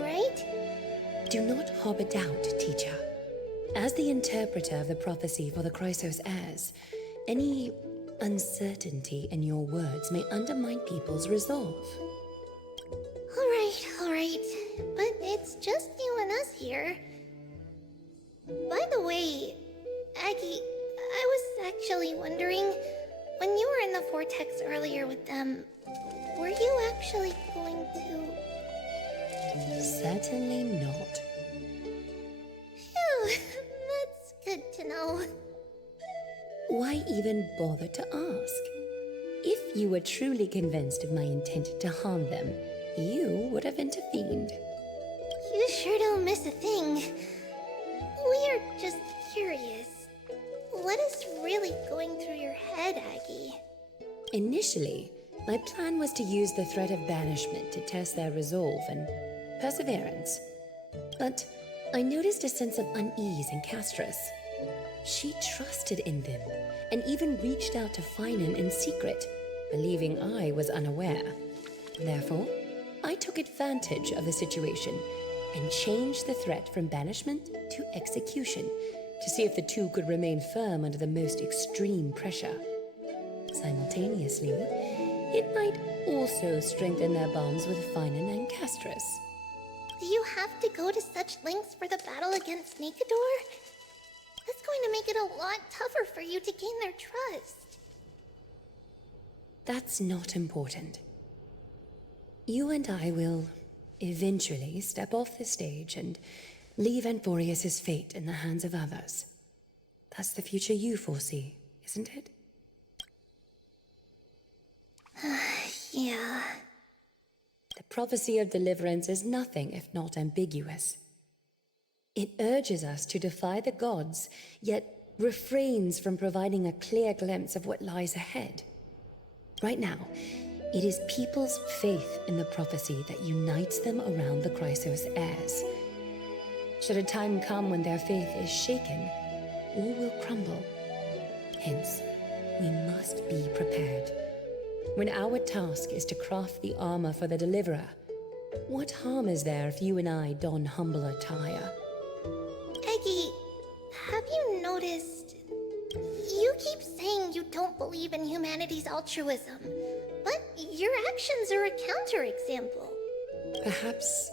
right? Do not harbor doubt, teacher. As the interpreter of the prophecy for the Chrysos heirs, any uncertainty in your words may undermine people's resolve. Alright. But it's just you and us here. By the way, Aggie, I was actually wondering, when you were in the vortex earlier with them, were you actually going to... Certainly not. Phew, that's good to know. Why even bother to ask? If you were truly convinced of my intent to harm them, you would have intervened. You sure don't miss a thing. We're just curious. What is really going through your head, Aggie? Initially, my plan was to use the threat of banishment to test their resolve and perseverance. But I noticed a sense of unease in Castris. She trusted in them and even reached out to Finan in secret, believing I was unaware. Therefore, I took advantage of the situation and changed the threat from banishment to execution to see if the two could remain firm under the most extreme pressure. Simultaneously, it might also strengthen their bonds with Finan and Castris. Do you have to go to such lengths for the battle against Nakador? That's going to make it a lot tougher for you to gain their trust. That's not important. You and I will eventually step off the stage and leave Anthorius' fate in the hands of others. That's the future you foresee, isn't it? Yeah. The prophecy of deliverance is nothing if not ambiguous. It urges us to defy the gods, yet refrains from providing a clear glimpse of what lies ahead. Right now, it is people's faith in the prophecy that unites them around the Chrysos heirs. Should a time come when their faith is shaken, all will crumble. Hence, we must be prepared. When our task is to craft the armor for the deliverer, what harm is there if you and I don humble attire? Eggie, have you noticed... You keep saying you don't believe in humanity's altruism, but your actions are a counterexample. Perhaps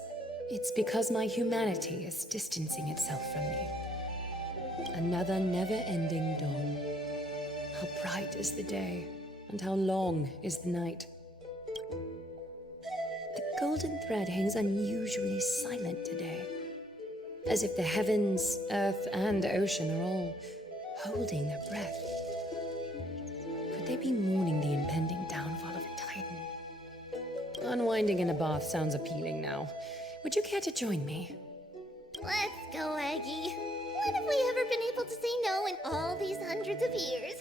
it's because my humanity is distancing itself from me. Another never-ending dawn. How bright is the day, and how long is the night. The golden thread hangs unusually silent today, as if the heavens, earth, and ocean are all holding their breath. Could they be mourning the impending downfall of a titan? Unwinding in a bath sounds appealing now. Would you care to join me? Let's go, Aggie. When have we ever been able to say no in all these hundreds of years?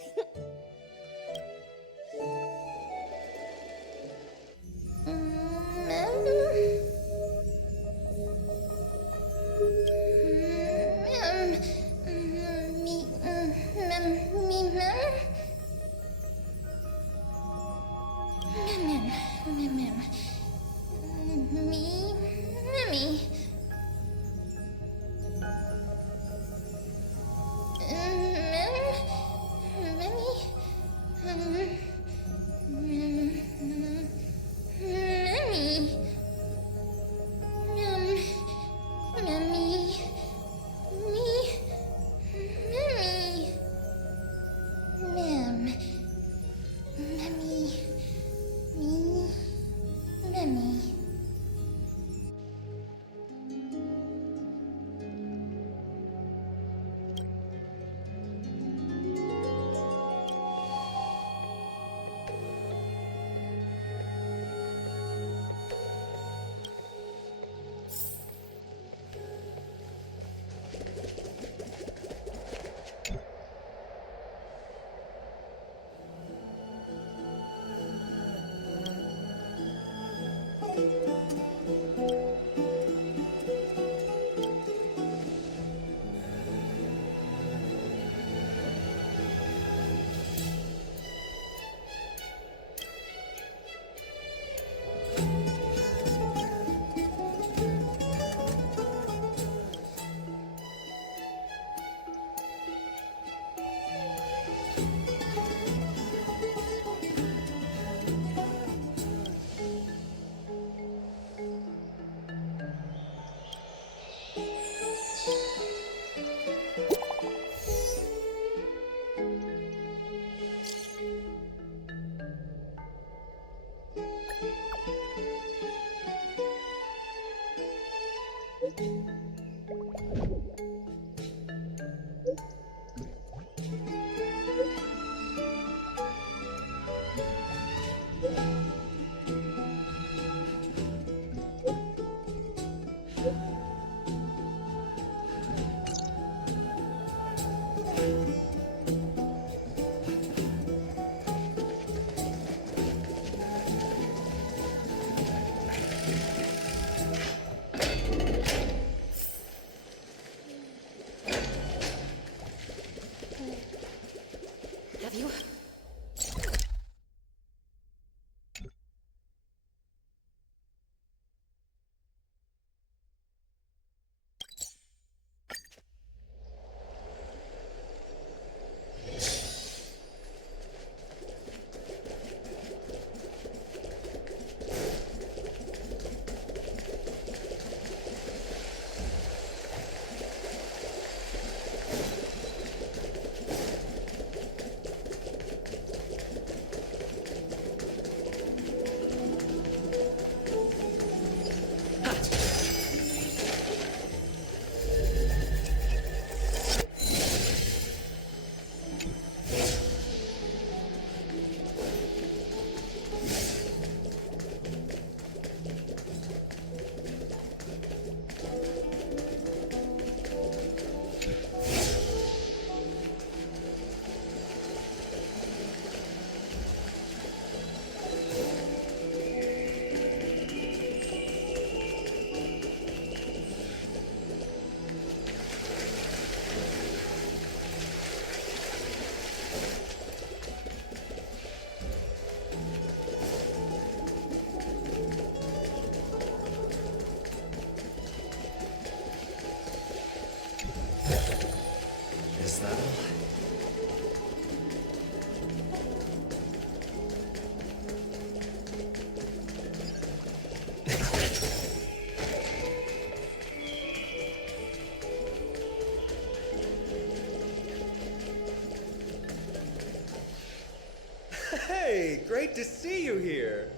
great to see you here.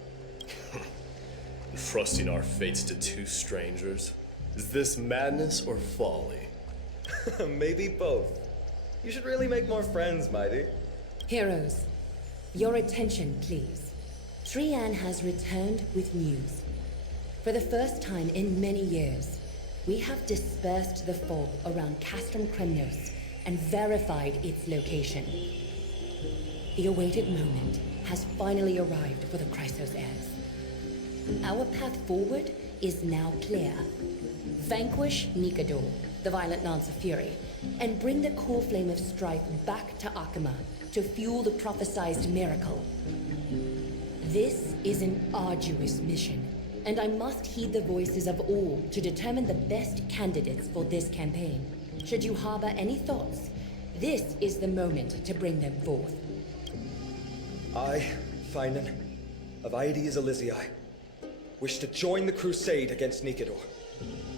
Entrusting our fates to two strangers? Is this madness or folly? Maybe both. You should really make more friends, Mighty. Heroes, your attention, please. Trian has returned with news. For the first time in many years, we have dispersed the fog around Castrum Kremnos and verified its location. The awaited moment has finally arrived for the Chrysos heirs. Our path forward is now clear. Vanquish Nikador, the Violent Lance of Fury, and bring the core flame of strife back to Akama to fuel the prophesized miracle. This is an arduous mission, and I must heed the voices of all to determine the best candidates for this campaign. Should you harbor any thoughts, this is the moment to bring them forth. I, Finan, of Aedes Elysiae, wish to join the crusade against Nikador.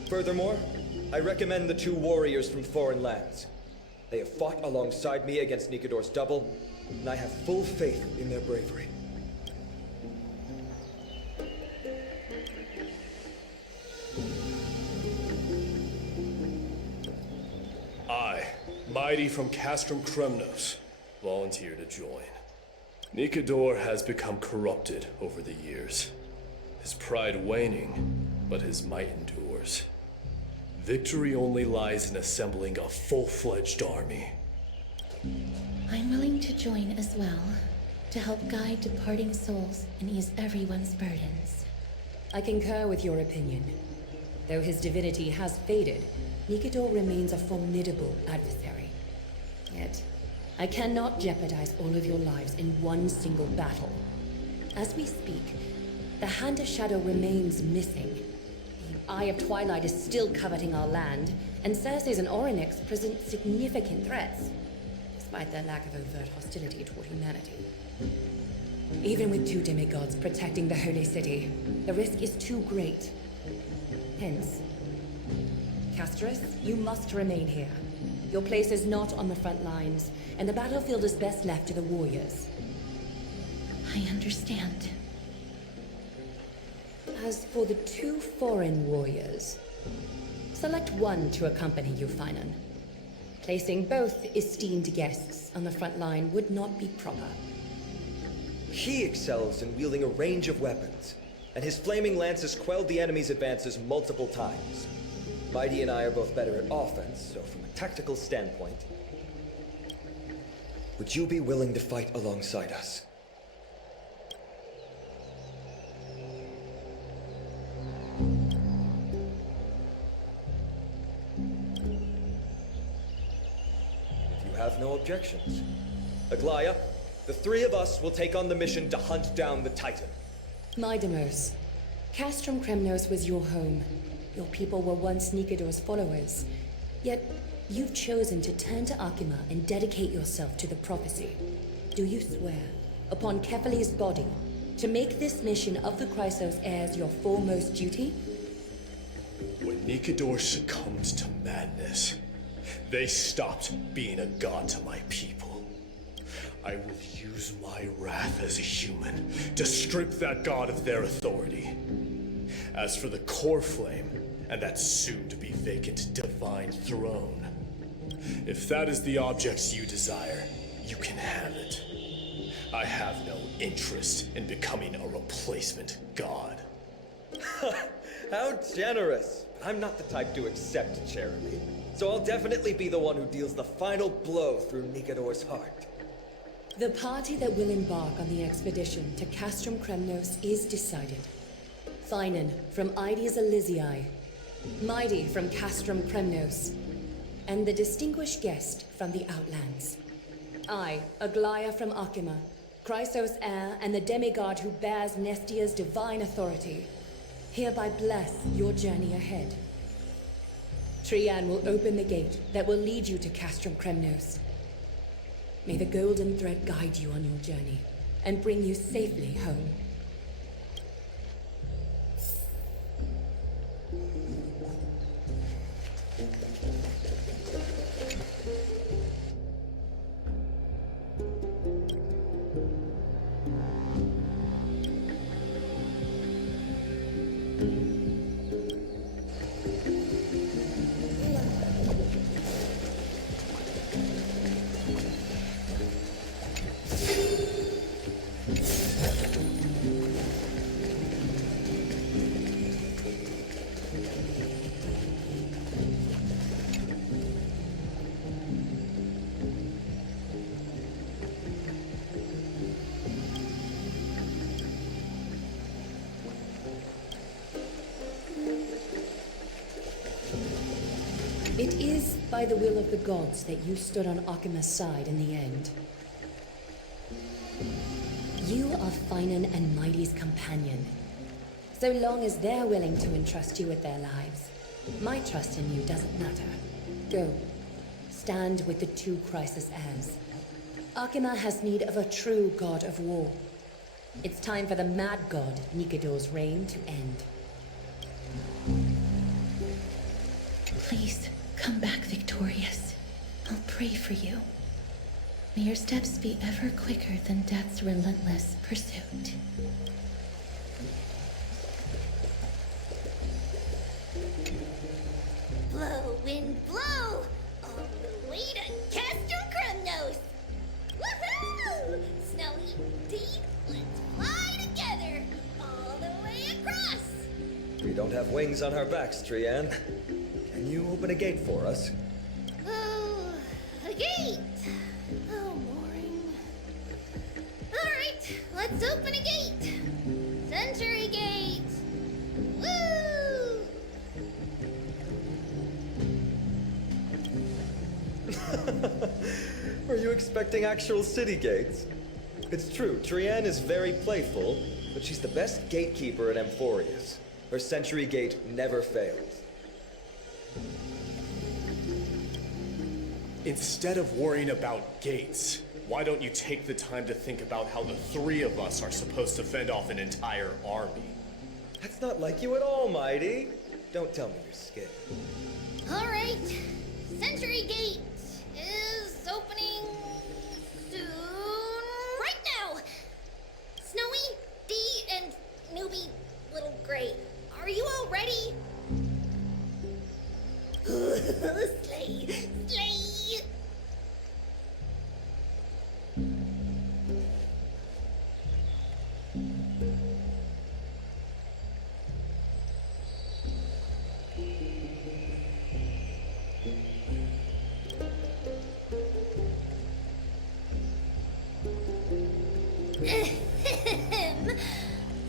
Furthermore, I recommend the two warriors from foreign lands. They have fought alongside me against Nikador's double, and I have full faith in their bravery. I, Mighty from Castrum Kremnos, volunteer to join. Nikador has become corrupted over the years. His pride waning, but his might endures. Victory only lies in assembling a full-fledged army. I'm willing to join as well, to help guide departing souls and ease everyone's burdens. I concur with your opinion. Though his divinity has faded, Nikador remains a formidable adversary. Yet, I cannot jeopardize all of your lives in one single battle. As we speak, the Hand of Shadow remains missing. The Eye of Twilight is still coveting our land, and Circes and Orynyx present significant threats, despite their lack of overt hostility toward humanity. Even with two demigods protecting the Holy City, the risk is too great. Hence, Castris, you must remain here. Your place is not on the front lines, and the battlefield is best left to the warriors. I understand. As for the two foreign warriors, select one to accompany you, Finan. Placing both esteemed guests on the front line would not be proper. He excels in wielding a range of weapons, and his flaming lance has quelled the enemy's advances multiple times. Mighty and I are both better at offense, so from a tactical standpoint, would you be willing to fight alongside us? If you have no objections. Aglaya, the three of us will take on the mission to hunt down the Titan. Mydemos, Castrum Kremnos was your home. Your people were once Nikador's followers. Yet, you've chosen to turn to Akima and dedicate yourself to the prophecy. Do you swear, upon Kefali's body, to make this mission of the Chrysos heirs your foremost duty? When Nikador succumbed to madness, they stopped being a god to my people. I will use my wrath as a human to strip that god of their authority. As for the core flame, and that soon-to-be vacant divine throne, if that is the objects you desire, you can have it. I have no interest in becoming a replacement god. How generous! I'm not the type to accept charity, so I'll definitely be the one who deals the final blow through Nikador's heart. The party that will embark on the expedition to Castrum Kremnos is decided. Finan from Aedes Elysiae, Mighty from Castrum Kremnos, and the distinguished guest from the Outlands. I, Aglaya from Akima, Chrysos heir and the demigod who bears Nestia's divine authority, hereby bless your journey ahead. Trian will open the gate that will lead you to Castrum Kremnos. May the golden thread guide you on your journey and bring you safely home. It is by the will of the gods that you stood on Akima's side in the end. You are Finan and Mighty's companion. So long as they're willing to entrust you with their lives, my trust in you doesn't matter. Go. Stand with the two Crisis heirs. Akima has need of a true god of war. It's time for the mad god Nikidor's reign to end. Please, come back victorious. I'll pray for you. May your steps be ever quicker than death's relentless pursuit. Blow, wind, blow! All the way to Castro Kremnos! Woohoo! Snowy, deep, let's fly together! All the way across! We don't have wings on our backs, Trianne. Can you open a gate for us? Oh, a gate! Oh, boring. Alright, let's open a gate! Century Gate! Woo! Were you expecting actual city gates? It's true, Trianne is very playful, but she's the best gatekeeper at Amphorius. Her Century Gate never fails. Instead of worrying about gates, why don't you take the time to think about how the three of us are supposed to fend off an entire army? That's not like you at all, Mighty. Don't tell me you're scared. Alright, Century Gate is opening soon. Right now! Snowy, Dee, and newbie Little Gray, are you all ready? Slay! Slay!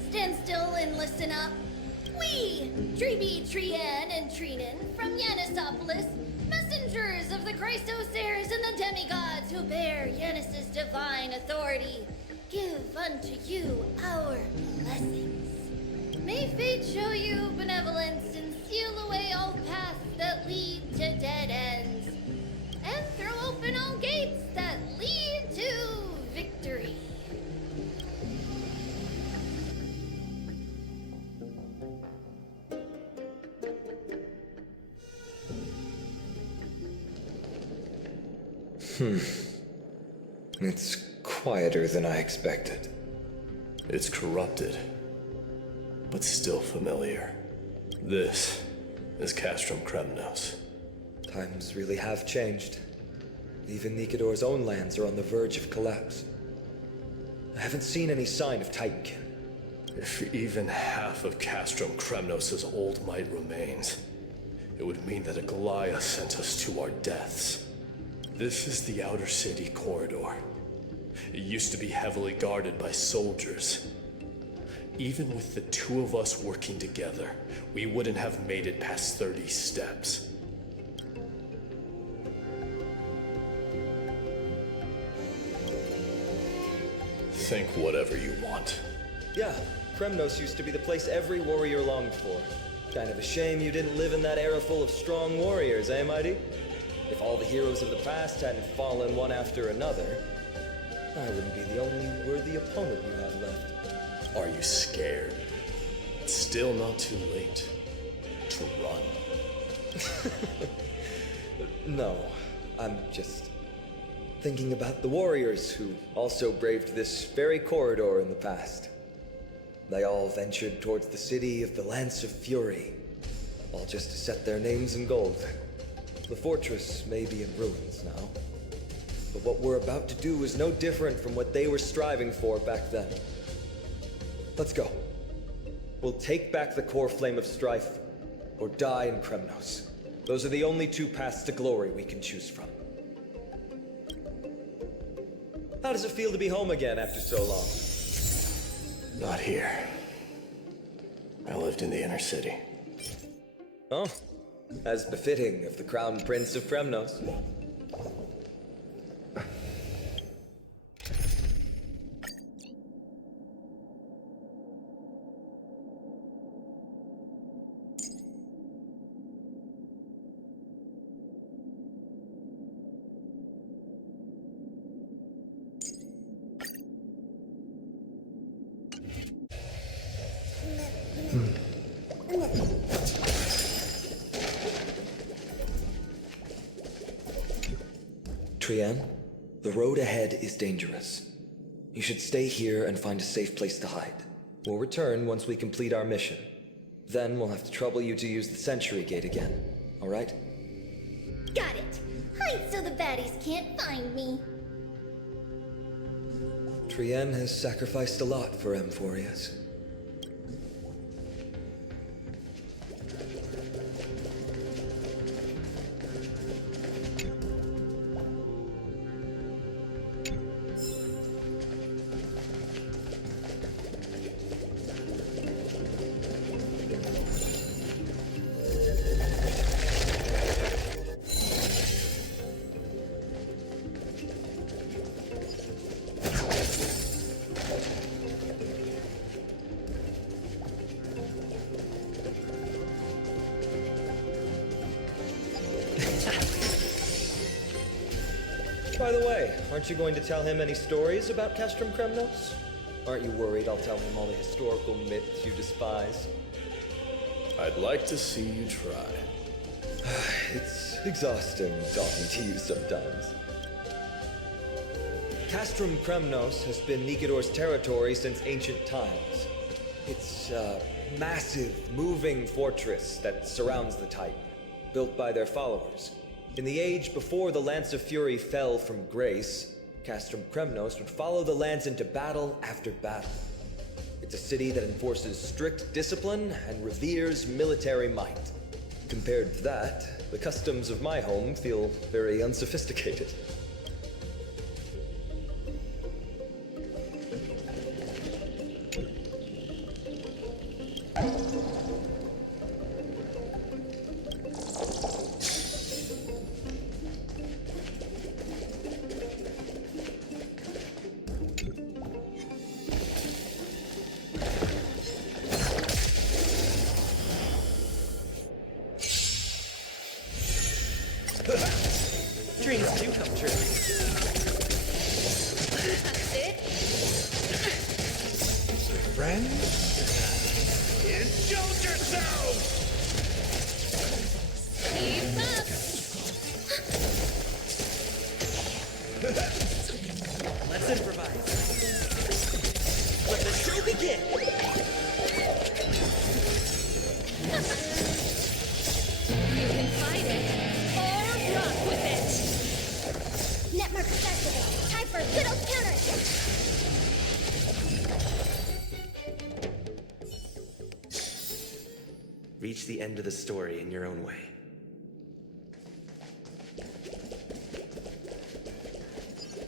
Stand still and listen up. We, Treeby, Trianne, and Trinan from Yanisopolis, messengers of the Chrysosaurs and the demigods who bear Yanis's divine authority, give unto you our blessings. May fate show you benevolence and seal away all paths that lead to dead ends, and throw open all gates that lead to victory. It's quieter than I expected. It's corrupted, but still familiar. This is Castrum Kremnos. Times really have changed. Even Nikidor's own lands are on the verge of collapse. I haven't seen any sign of Titankin. If even half of Castrum Kremnos' old might remains, it would mean that Aglaya sent us to our deaths. This is the outer city corridor. It used to be heavily guarded by soldiers. Even with the two of us working together, we wouldn't have made it past 30 steps. Think whatever you want. Yeah, Kremnos used to be the place every warrior longed for. Kind of a shame you didn't live in that era full of strong warriors, eh, Mighty? If all the heroes of the past hadn't fallen one after another, I wouldn't be the only worthy opponent you have left. Are you scared? It's still not too late to run. No, I'm just thinking about the warriors who also braved this very corridor in the past. They all ventured towards the city of the Lance of Fury, all just to set their names in gold. The fortress may be in ruins now, but what we're about to do is no different from what they were striving for back then. Let's go. We'll take back the core flame of strife, or die in Kremnos. Those are the only two paths to glory we can choose from. How does it feel to be home again after so long? Not here. I lived in the inner city. Oh, As befitting of the Crown Prince of Kremnos. Trienne, the road ahead is dangerous. You should stay here and find a safe place to hide. We'll return once we complete our mission. Then we'll have to trouble you to use the Sentry Gate again, alright? Got it. Hide so the baddies can't find me. Trienne has sacrificed a lot for Amphorius. By the way, aren't you going to tell him any stories about Castrum Kremnos? Aren't you worried I'll tell him all the historical myths you despise? I'd like to see you try. It's exhausting talking to you sometimes. Castrum Kremnos has been Nikidor's territory since ancient times. It's a massive, moving fortress that surrounds the Titan, built by their followers. In the age before the Lance of Fury fell from grace, Castrum Kremnos would follow the lands into battle after battle. It's a city that enforces strict discipline and reveres military might. Compared to that, the customs of my home feel very unsophisticated. Dreams do come true. That's it? Friends? Indulge yourselves! Keep up! Let's improvise. Let the show begin. You can fight it, or rock with it! Netmark accessible. Time for a good old counterattack! Reach the end of the story in your own way.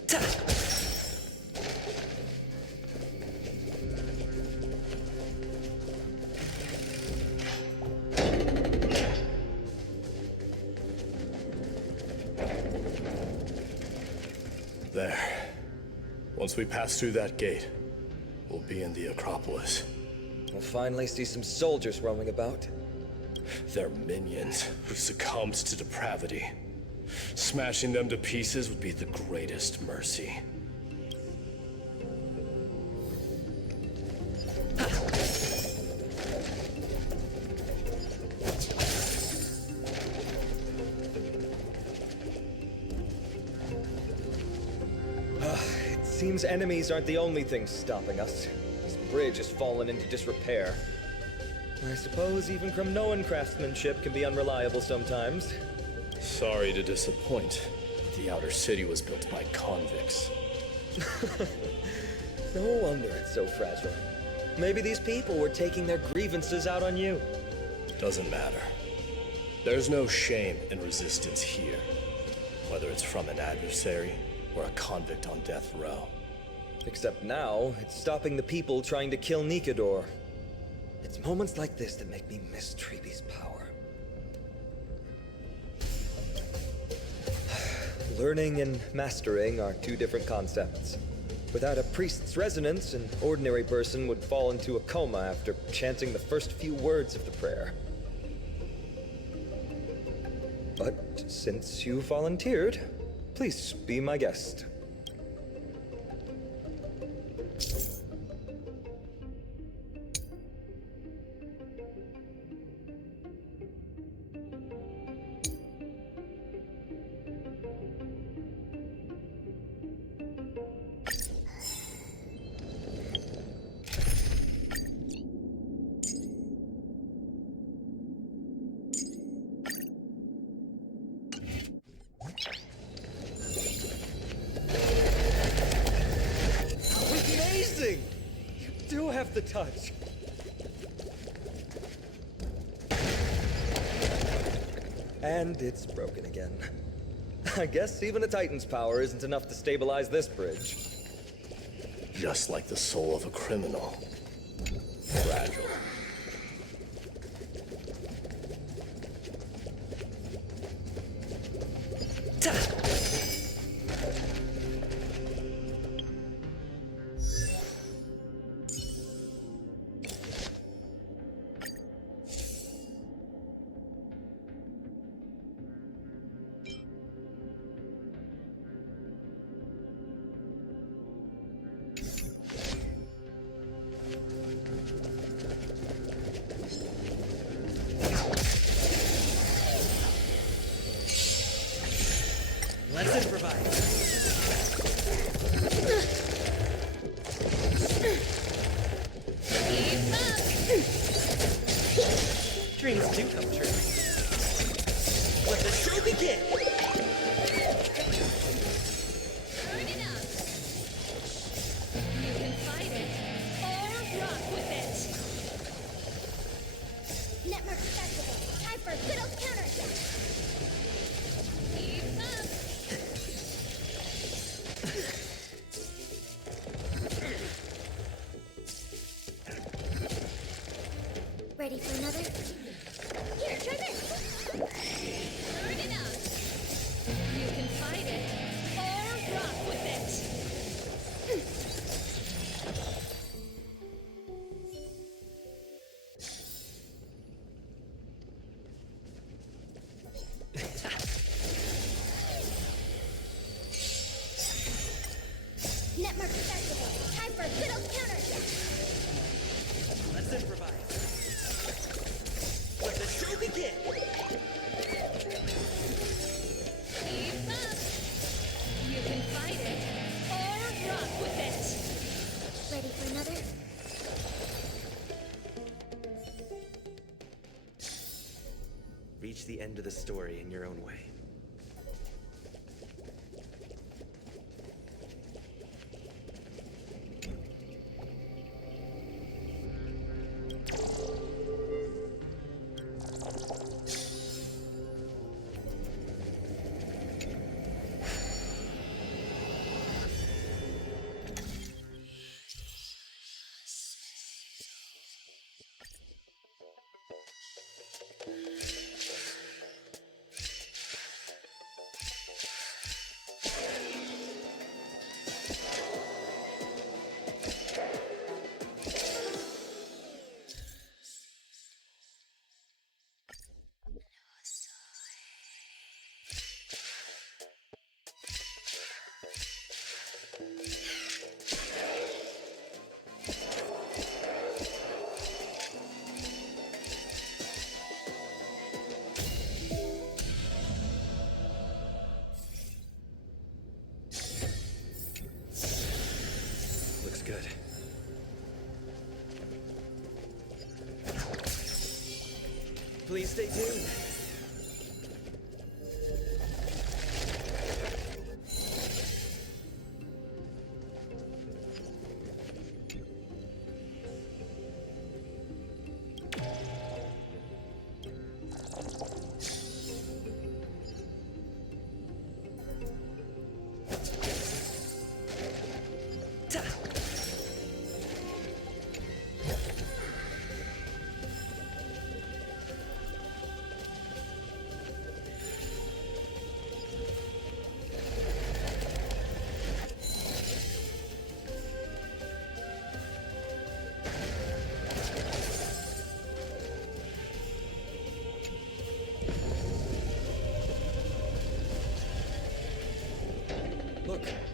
Ta! There. Once we pass through that gate, we'll be in the Acropolis. We'll finally see some soldiers roaming about. They're minions who succumbed to depravity. Smashing them to pieces would be the greatest mercy. It seems enemies aren't the only things stopping us. This bridge has fallen into disrepair. I suppose even Kremnoan craftsmanship can be unreliable sometimes. Sorry to disappoint, but the outer city was built by convicts. No wonder it's so fragile. Maybe these people were taking their grievances out on you. Doesn't matter. There's no shame in resistance here, whether it's from an adversary or a convict on death row. Except now, it's stopping the people trying to kill Nikidor. It's moments like this that make me miss Treeby's power. Learning and mastering are two different concepts. Without a priest's resonance, an ordinary person would fall into a coma after chanting the first few words of the prayer. But since you volunteered, please be my guest. Amazing! You do have the touch. And it's broken again. I guess even a Titan's power isn't enough to stabilize this bridge. Just like the soul of a criminal. Fragile. Let's improvise. Dreams do come true. Let the show begin! Turn it up. You can fight it or rock with it. Network festival. Time for good old counterattack. Keep up. Ready for another? Here, try this. Turn it up. You can fight it or rock with it. Network festival. Time for good old counterattack. Let's improvise. Let the show begin! Keep up. You can fight it or rock with it. Ready for another? Reach the end of the story in your own way. Looks good. Please stay tuned.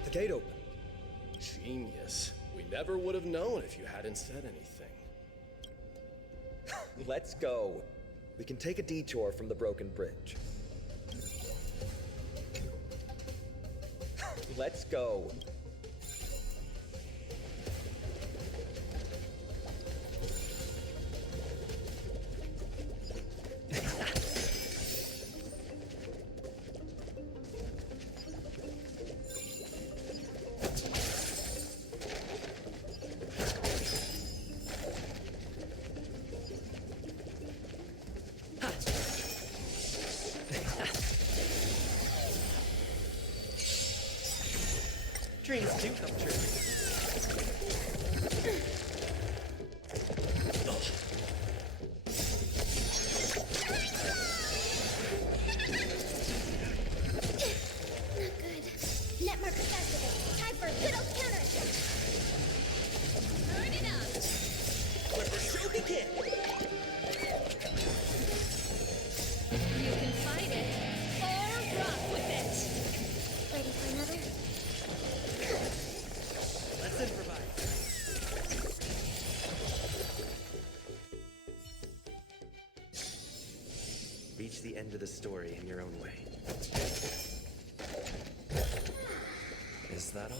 the gate open. Genius. We never would have known if you hadn't said anything. Let's go. We can take a detour from the broken bridge. Let's go. Dreams do come true. Not good. Net markers activated. Time for Widow's counterattack. Turn it up. Flipper Shogun Kick! You can fight it, or rock with it. Ready for another? Let's improvise. Reach the end of the story in your own way. Is that all?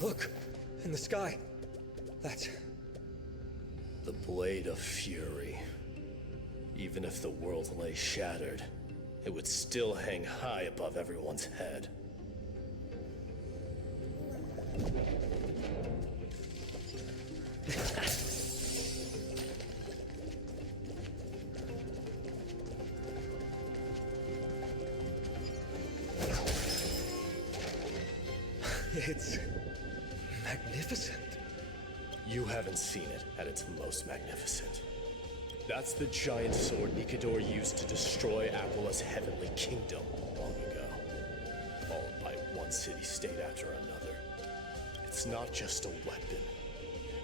Look, in the sky. That's... The Blade of Fury. Even if the world lay shattered, it would still hang high above everyone's head. It's... magnificent. You haven't seen it at its most magnificent. That's the giant sword Nikador used to destroy Aquala's heavenly kingdom long ago, followed by one city-state after another. It's not just a weapon.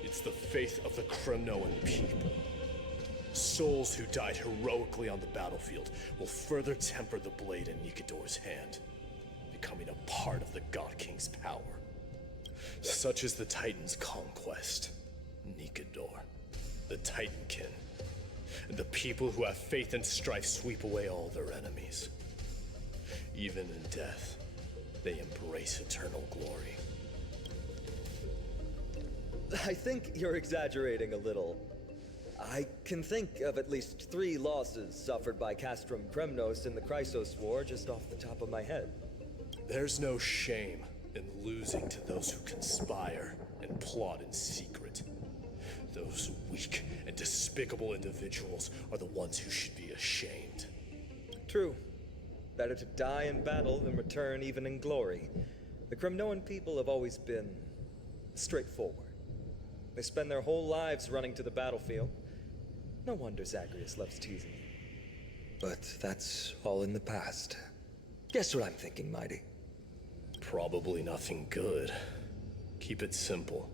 It's the faith of the Kremnoan people. Souls who died heroically on the battlefield will further temper the blade in Nikador's hand, becoming a part of the God King's power. Such is the Titan's conquest. Nikador, the Titankin, and the people who have faith and strife sweep away all their enemies. Even in death, they embrace eternal glory. I think you're exaggerating a little. I can think of at least 3 losses suffered by Castrum Kremnos in the Chrysos War just off the top of my head. There's no shame in losing to those who conspire and plot in secret. Those weak and despicable individuals are the ones who should be ashamed. True. Better to die in battle than return even in glory. The Kremnoan people have always been straightforward. They spend their whole lives running to the battlefield. No wonder Zagreus loves teasing you. But that's all in the past. Guess what I'm thinking, Mighty? Probably nothing good. Keep it simple.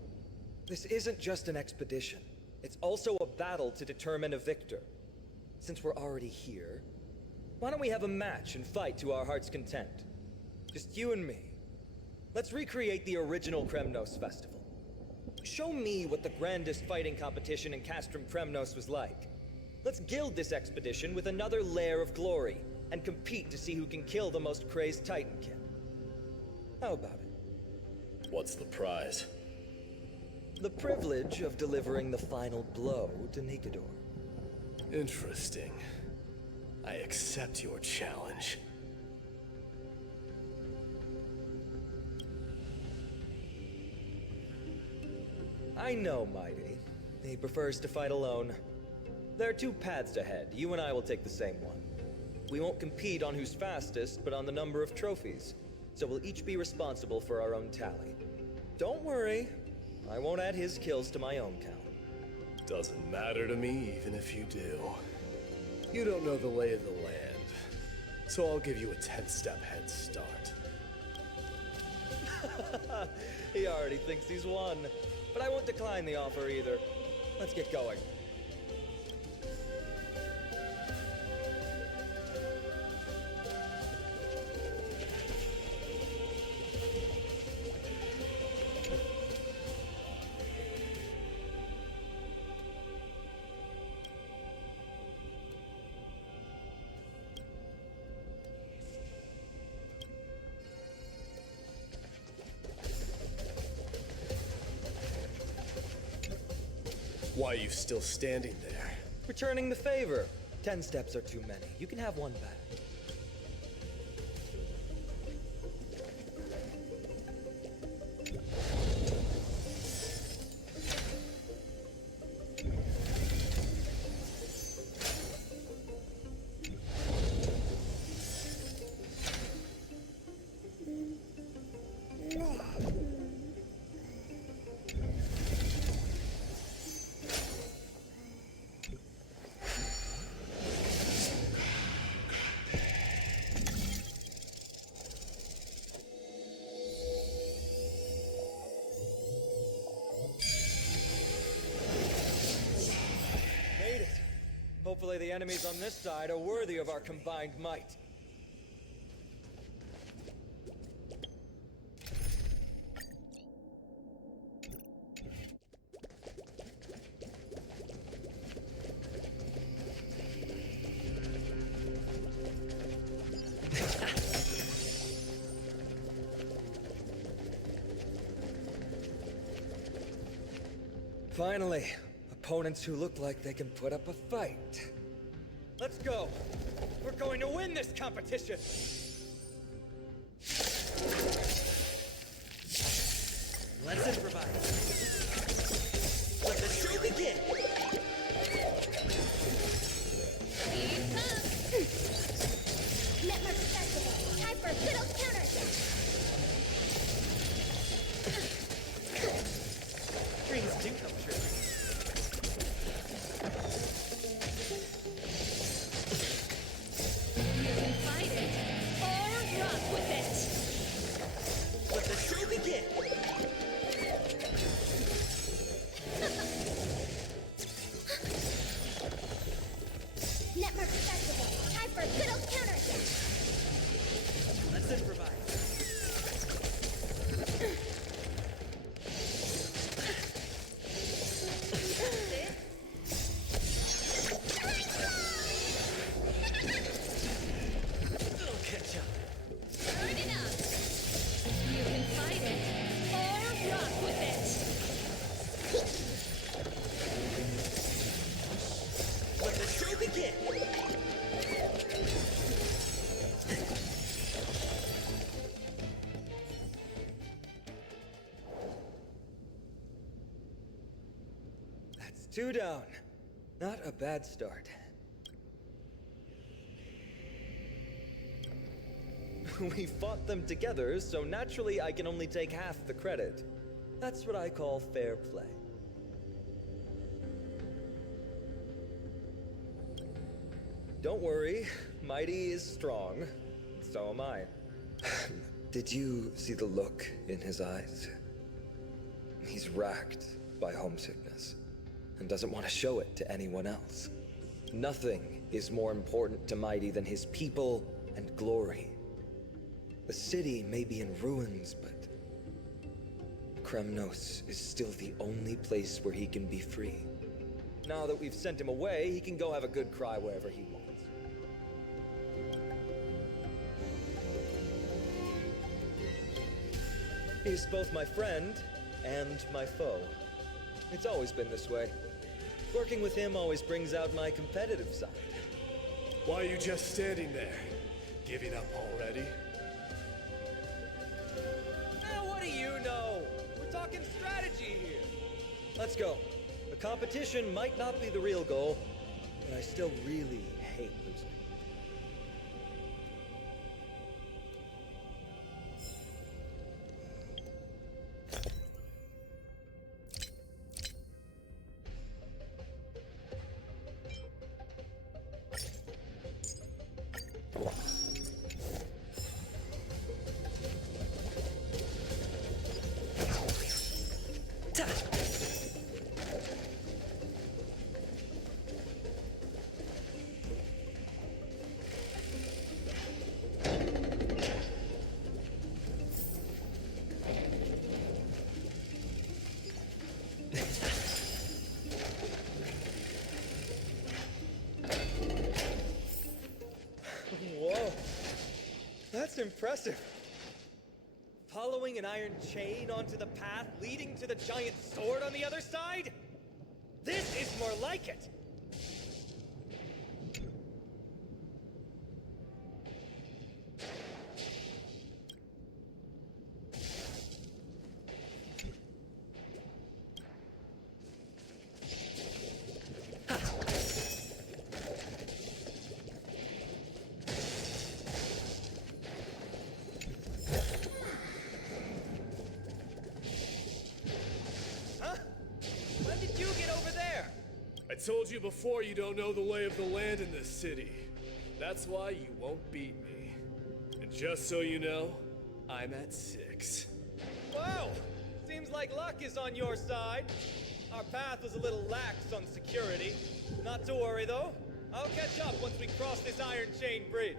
This isn't just an expedition. It's also a battle to determine a victor. Since we're already here, why don't we have a match and fight to our heart's content? Just you and me. Let's recreate the original Kremnos festival. Show me what the grandest fighting competition in Castrum Kremnos was like. Let's gild this expedition with another layer of glory, and compete to see who can kill the most crazed Titankin. How about it? What's the prize? The privilege of delivering the final blow to Nikador. Interesting. I accept your challenge. I know, Mighty. He prefers to fight alone. There are 2 paths ahead. You and I will take the same one. We won't compete on who's fastest, but on the number of trophies. So we'll each be responsible for our own tally. Don't worry. I won't add his kills to my own count. Doesn't matter to me, even if you do. You don't know the lay of the land, so I'll give you a 10-step head start. He already thinks he's won. But I won't decline the offer either. Let's get going. Why are you still standing there? Returning the favor. 10 steps are too many. You can have one back. Hopefully the enemies on this side are worthy of our combined might. Finally, opponents who look like they can put up a fight. Let's go! We're going to win this competition! Let's improvise. Let the show begin! Network festival. Time for a good old counterattack. Dreams do come true. You can fight it, or rock with it! Let the show begin! Network festival. Time for a good old counterattack. Let's improvise. It'll catch up. Turn it up! You can fight it, or rock with it! Let the show begin! That's 2 down. Not a bad start. We fought them together, so naturally I can only take half the credit. That's what I call fair play. Don't worry, Mighty is strong. So am I. Did you see the look in his eyes? He's racked by homesickness and doesn't want to show it to anyone else. Nothing is more important to Mighty than his people and glory. The city may be in ruins, but Kremnos is still the only place where he can be free. Now that we've sent him away, he can go have a good cry wherever he wants. He's both my friend and my foe. It's always been this way. Working with him always brings out my competitive side. Why are you just standing there? Giving up already? What do you know? We're talking strategy here. Let's go. The competition might not be the real goal, but I still really hate losing. impressive. Following an iron chain onto the path leading to the giant sword on the other side? This is more like it! When did you get over there? I told you before you don't know the lay of the land in this city. That's why you won't beat me. And just so you know, I'm at 6. Wow! Seems like luck is on your side. Our path was a little lax on security. Not to worry, though. I'll catch up once we cross this iron chain bridge.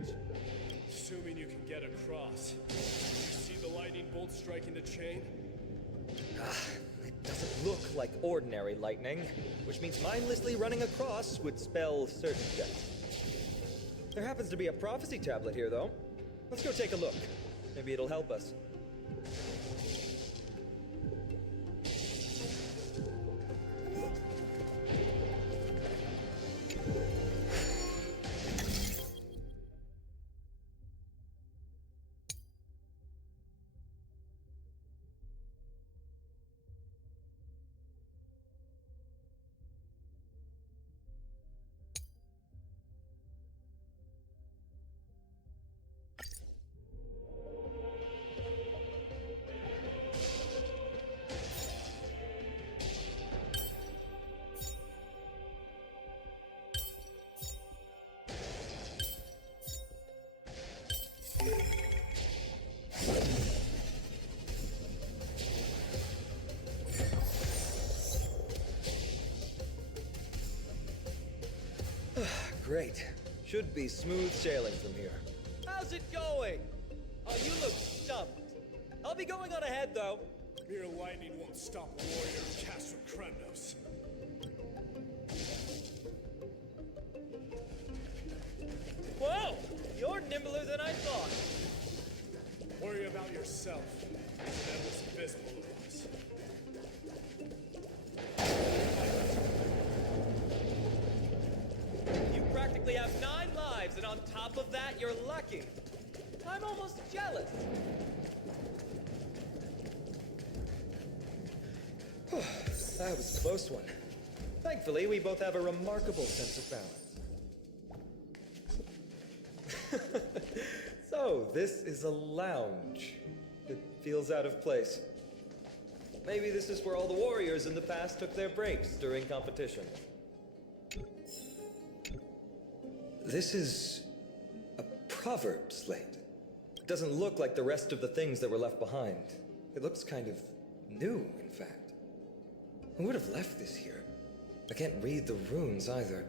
Assuming you can get across. You see the lightning bolt striking the chain? It doesn't look like ordinary lightning, which means mindlessly running across would spell certain death. There happens to be a prophecy tablet here, though. Let's go take a look. Maybe it'll help us. Great. Should be smooth sailing from here. How's it going? Oh, you look stumped. I'll be going on ahead, though. Mere lightning won't stop a warrior cast from Kremnos. Whoa! You're nimbler than I thought. Worry about yourself. There's an endless abyss below us. You practically have 9 lives, and on top of that, you're lucky. I'm almost jealous. That was a close one. Thankfully, we both have a remarkable sense of balance. So, this is a lounge. It feels out of place. Maybe this is where all the warriors in the past took their breaks during competition. This is a proverb slate. It doesn't look like the rest of the things that were left behind. It looks kind of new, in fact. Who would have left this here? I can't read the runes either.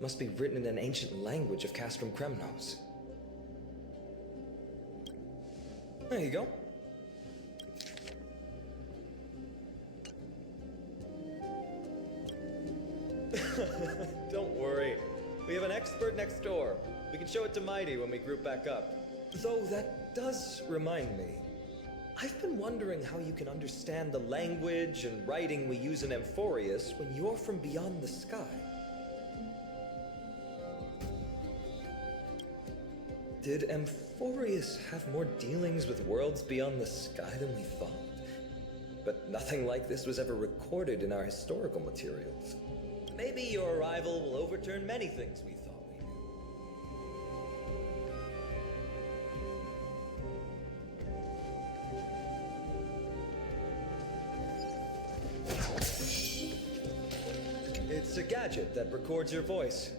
Must be written in an ancient language of Castrum Kremnos. There you go. Don't worry. We have an expert next door. We can show it to Mighty when we group back up. Though that does remind me. I've been wondering how you can understand the language and writing we use in Amphorius when you're from beyond the sky. Did Amphorius have more dealings with worlds beyond the sky than we thought? But nothing like this was ever recorded in our historical materials. Maybe your arrival will overturn many things we thought we knew. It's a gadget that records your voice.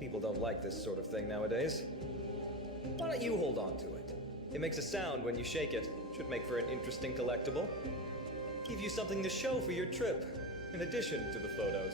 People don't like this sort of thing nowadays. Why don't you hold on to it? It makes a sound when you shake it. Should make for an interesting collectible. Give you something to show for your trip, in addition to the photos.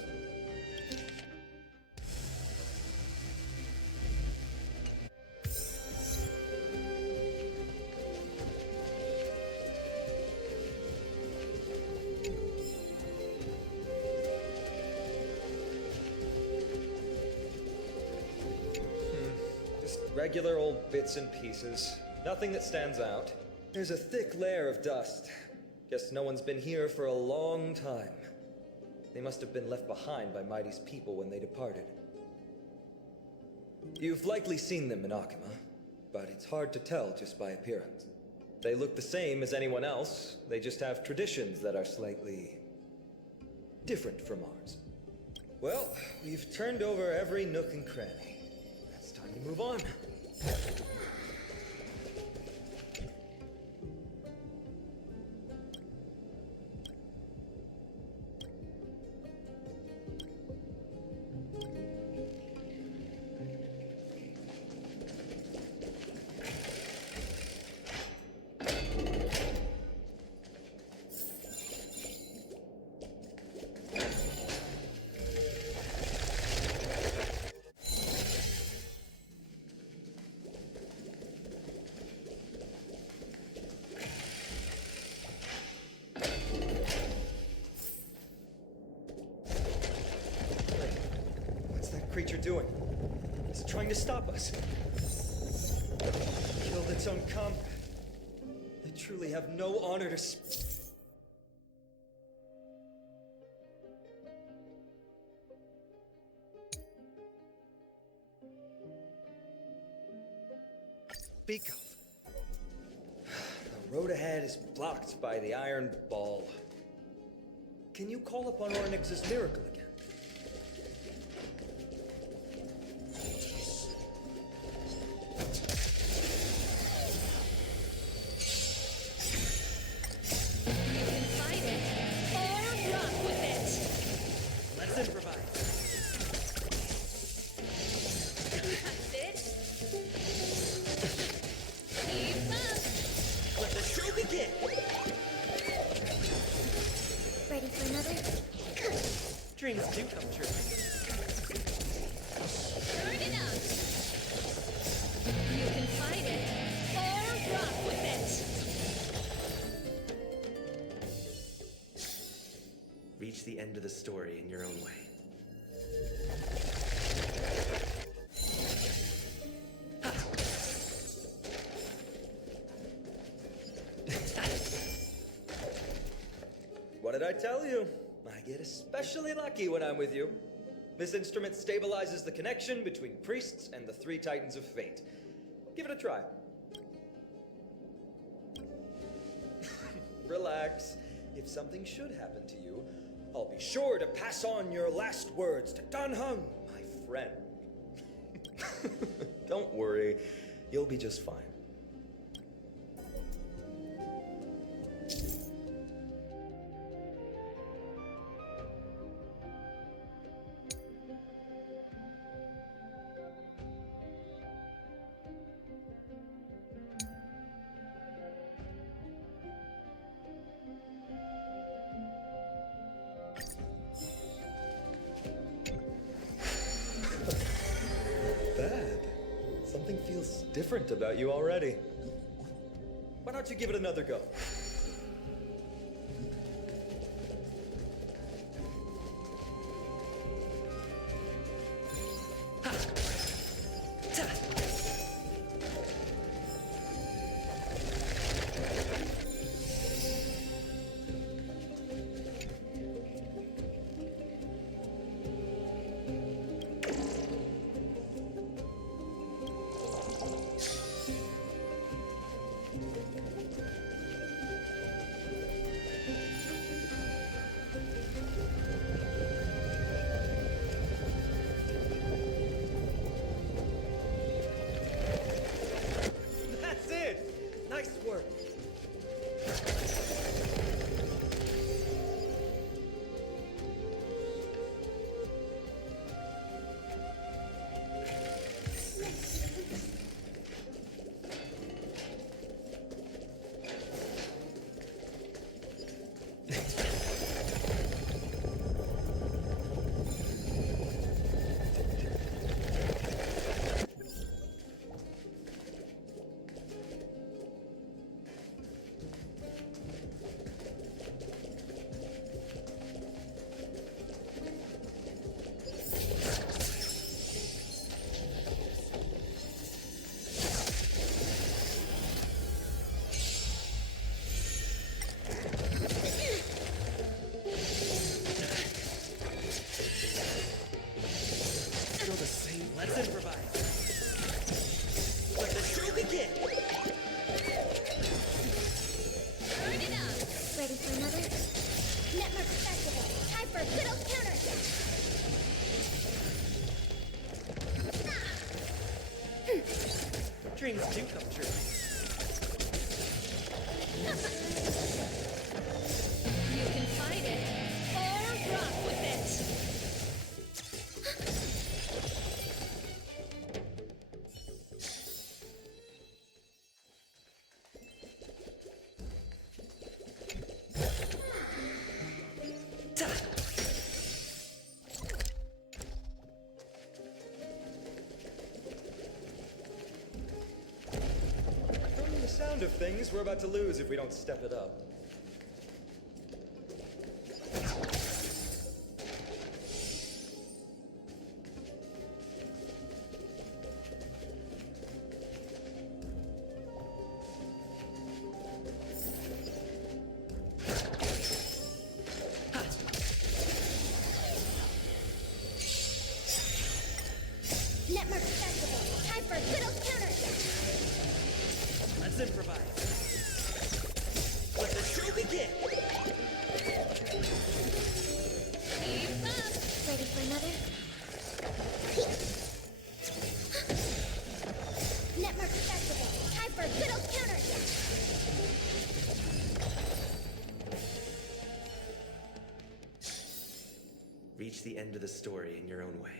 Regular old bits and pieces. Nothing that stands out. There's a thick layer of dust. Guess no one's been here for a long time. They must have been left behind by Mighty's people when they departed. You've likely seen them in Akima, but it's hard to tell just by appearance. They look the same as anyone else, they just have traditions that are slightly different from ours. Well, we've turned over every nook and cranny. It's time to move on. Creature doing? It's trying to stop us. Killed its own comrade. They truly have no honor to speak of. The road ahead is blocked by the iron ball. Can you call upon Ornyx's miracle again? Ready for another? Dreams do come true. Turn it up. You can fight it or rock with it. Reach the end of the story in your own way. What did I tell you? I get especially lucky when I'm with you. This instrument stabilizes the connection between priests and the three titans of fate. Give it a try. Relax. If something should happen to you, I'll be sure to pass on your last words to Dan Heng, my friend. Don't worry, you'll be just fine. Something feels different about you already. Why don't you give it another go? dreams do come true. You can fight it, or rock with it! From the sound of things, we're about to lose if we don't step it up. Network festival. Time for a good old counterattack. Let's improvise. Let the show begin! Keep up! Ready for another? Network festival. Time for a good old counterattack. Reach the end of the story in your own way.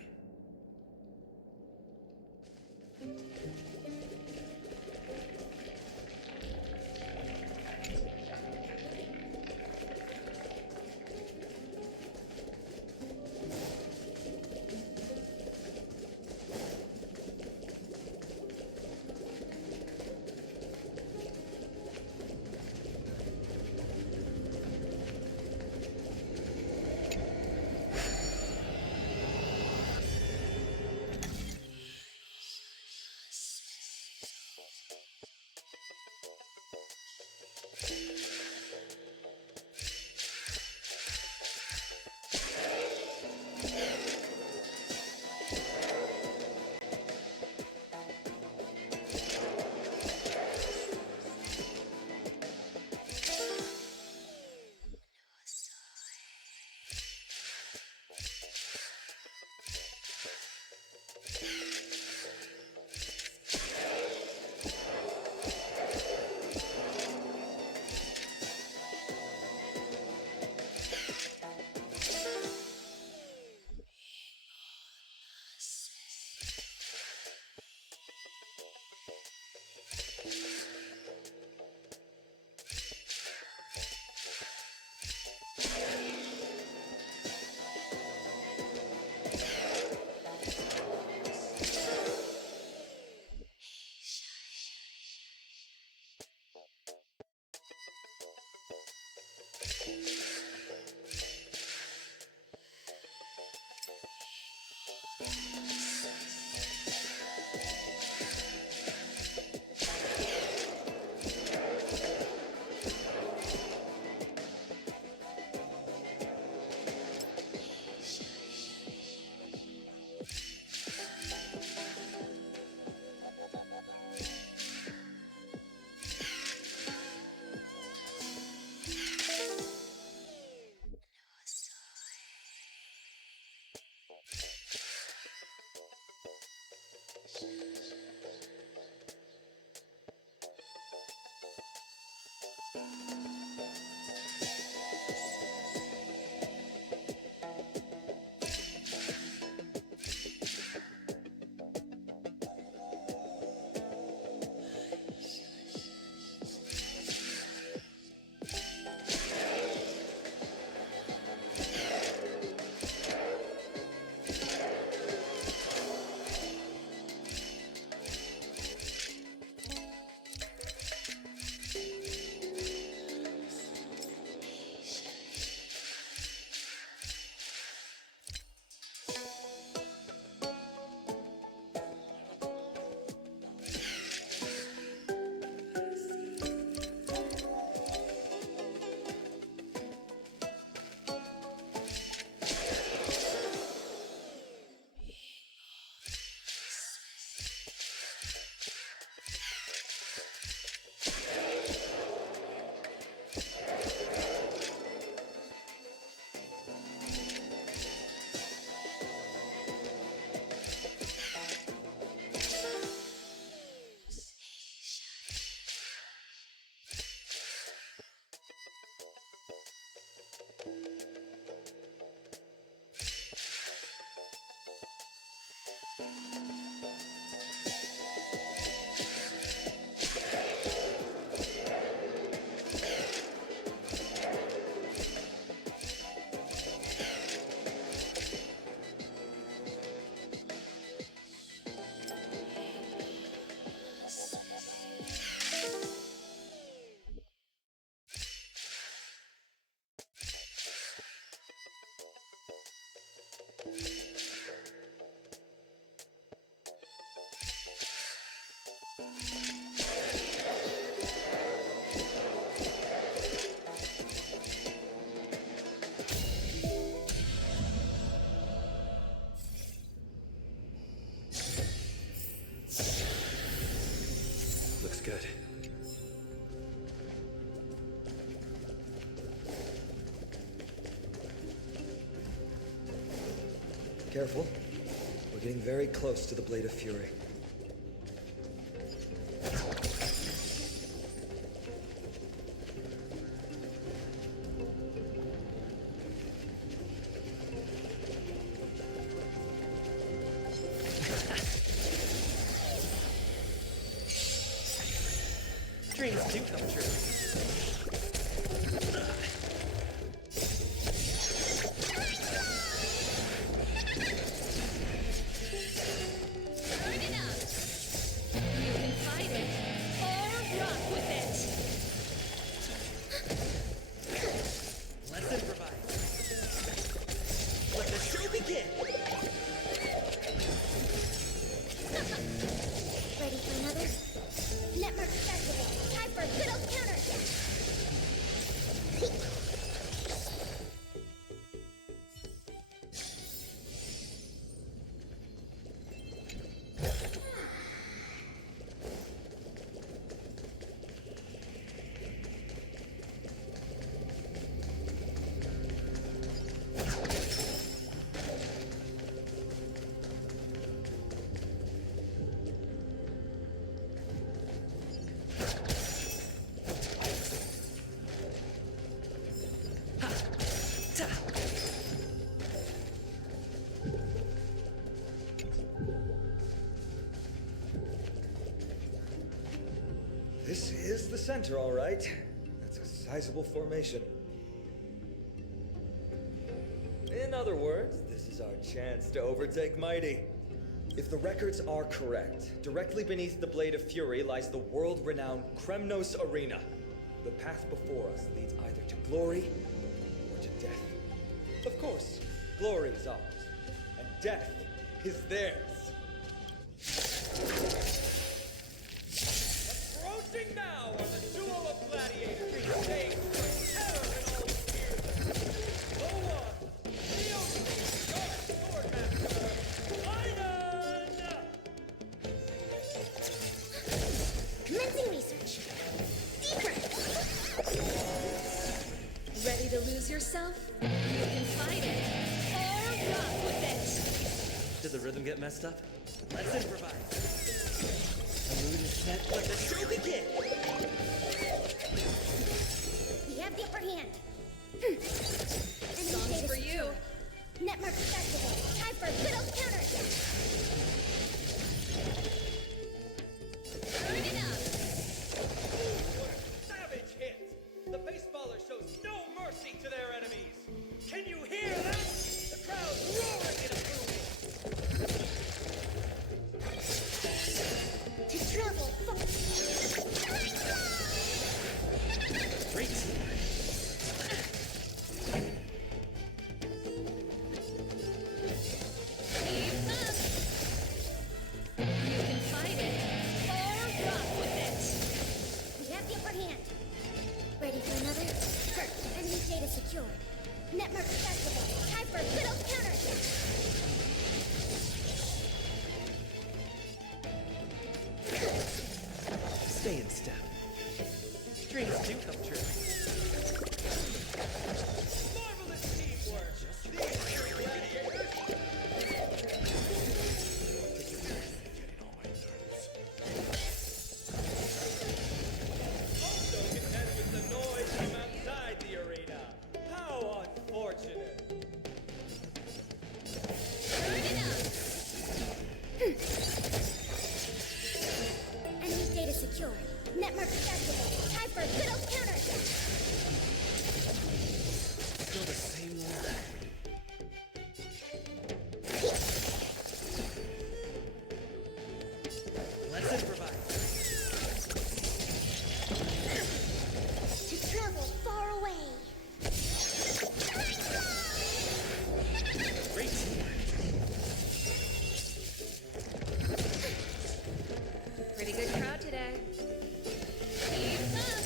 Careful. We're getting very close to the Blade of Fury. Dreams do come true. Turn it up! You can fight it, or rock with it! Let's improvise. Let the show begin. Ready for another? Network festival. Time for a good old counter. This is the center, all right. That's a sizable formation. In other words, this is our chance to overtake Mighty. If the records are correct, directly beneath the Blade of Fury lies the world-renowned Kremnos Arena. The path before us leads either to glory or to death. Of course, glory is ours, and death is theirs. Approaching now are the duo of gladiators who take terror in all spheres. The one, the only, dark swordmaster, Iron! Commencing research. Deeper. Ready to lose yourself? You can fight it, or rock with it! Did the rhythm get messed up? Let's improvise. The mood is set. Let the show begin. We have the upper hand. Songs for you! Network festival. Time for a good old counter. Turn it up! What a savage hit! The baseballer shows no mercy to their enemies. Can you hear that? The crowd roaring in approval. To travel far. Great teamwork. Keep up! You can fight it, or rock with it! We have the upper hand. Ready for another? First, enemy data secured. Network festival. Time for a good old counter. Stay in step. Dreams do come true. Marvelous teamwork. These three gladiators. Also contend with the noise from outside the arena. How unfortunate. Turn it up! Enemy data secured. Network festival. Time for a good old counter. Still the same line. Let's improvise. To travel far away. Great teamwork. Pretty good crowd today. Keep up!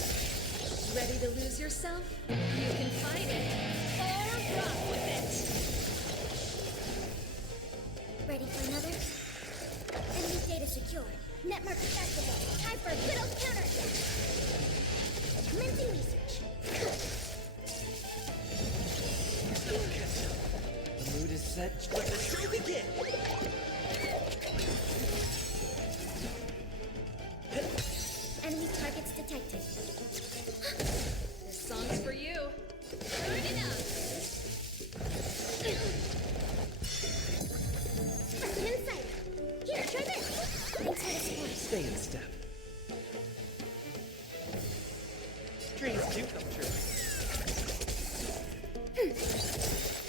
Ready to lose yourself? You can fight it, or rock with it! Ready for another? Enemy data secured. Network festival. Time for a good old counter. Commencing research. The mood is is set. Let the show begin! Enemy targets detected. This song's for you. Turn it up. Specimen inside. Here, try this. Stay in step. Dreams do come true.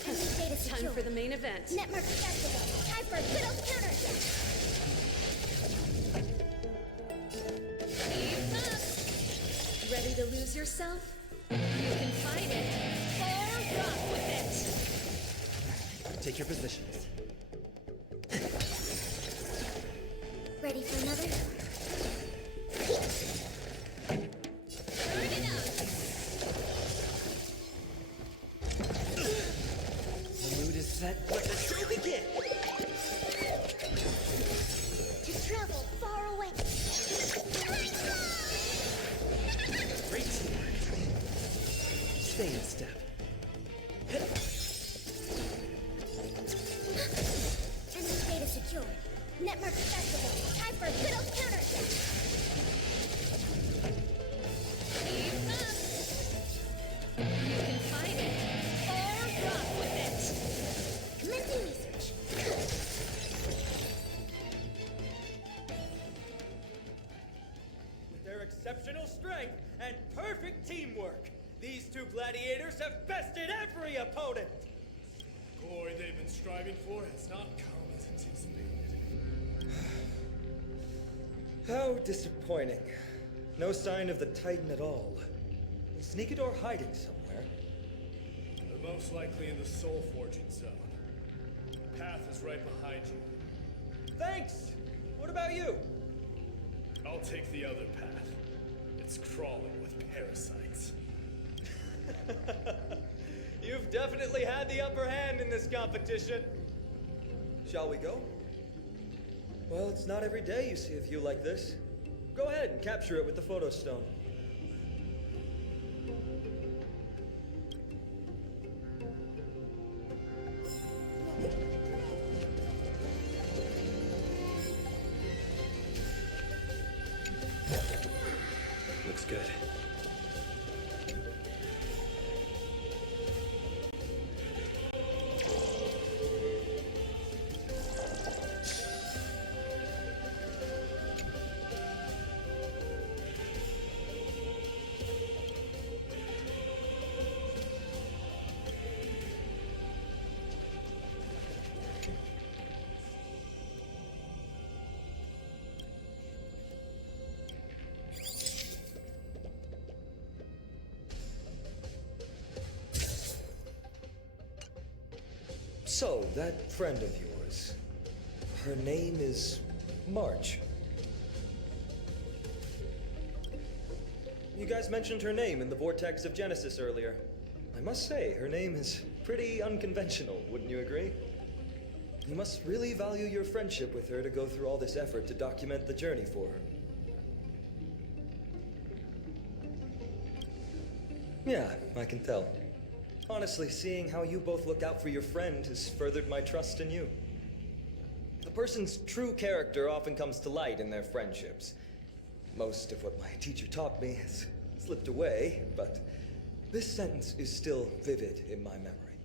Enemy data Time secure. for the main event. Netmark accessible. Time for a good old counterattack. Keep up. Ready to lose yourself? You can fight it. Or rock with it. Take your positions. Ready for another? Turn it up. The mood is set. Let the show begin! To travel far away. Great teamwork. Stay in step. Enemy data secure. Netmark accessible. Time for a good old counterattack. Keep up. You can fight it. Or rock with it. Commencing research. With their exceptional strength and perfect teamwork, these two gladiators have bested every opponent! The glory they've been striving for has not come as anticipated. How disappointing. No sign of the Titan at all. Is Nikador hiding somewhere? They're most likely in the soul forging zone. The path is right behind you. Thanks! What about you? I'll take the other path. It's crawling with parasites. You've definitely had the upper hand in this competition. Shall we go? Well, it's not every day you see a view like this. Go ahead and capture it with the photo stone. Looks good. So, that friend of yours, her name is March. You guys mentioned her name in the Vortex of Genesis earlier. I must say, her name is pretty unconventional, wouldn't you agree? You must really value your friendship with her to go through all this effort to document the journey for her. Yeah, I can tell. Honestly, seeing how you both look out for your friend has furthered my trust in you. A person's true character often comes to light in their friendships. Most of what my teacher taught me has slipped away, but this sentence is still vivid in my memory.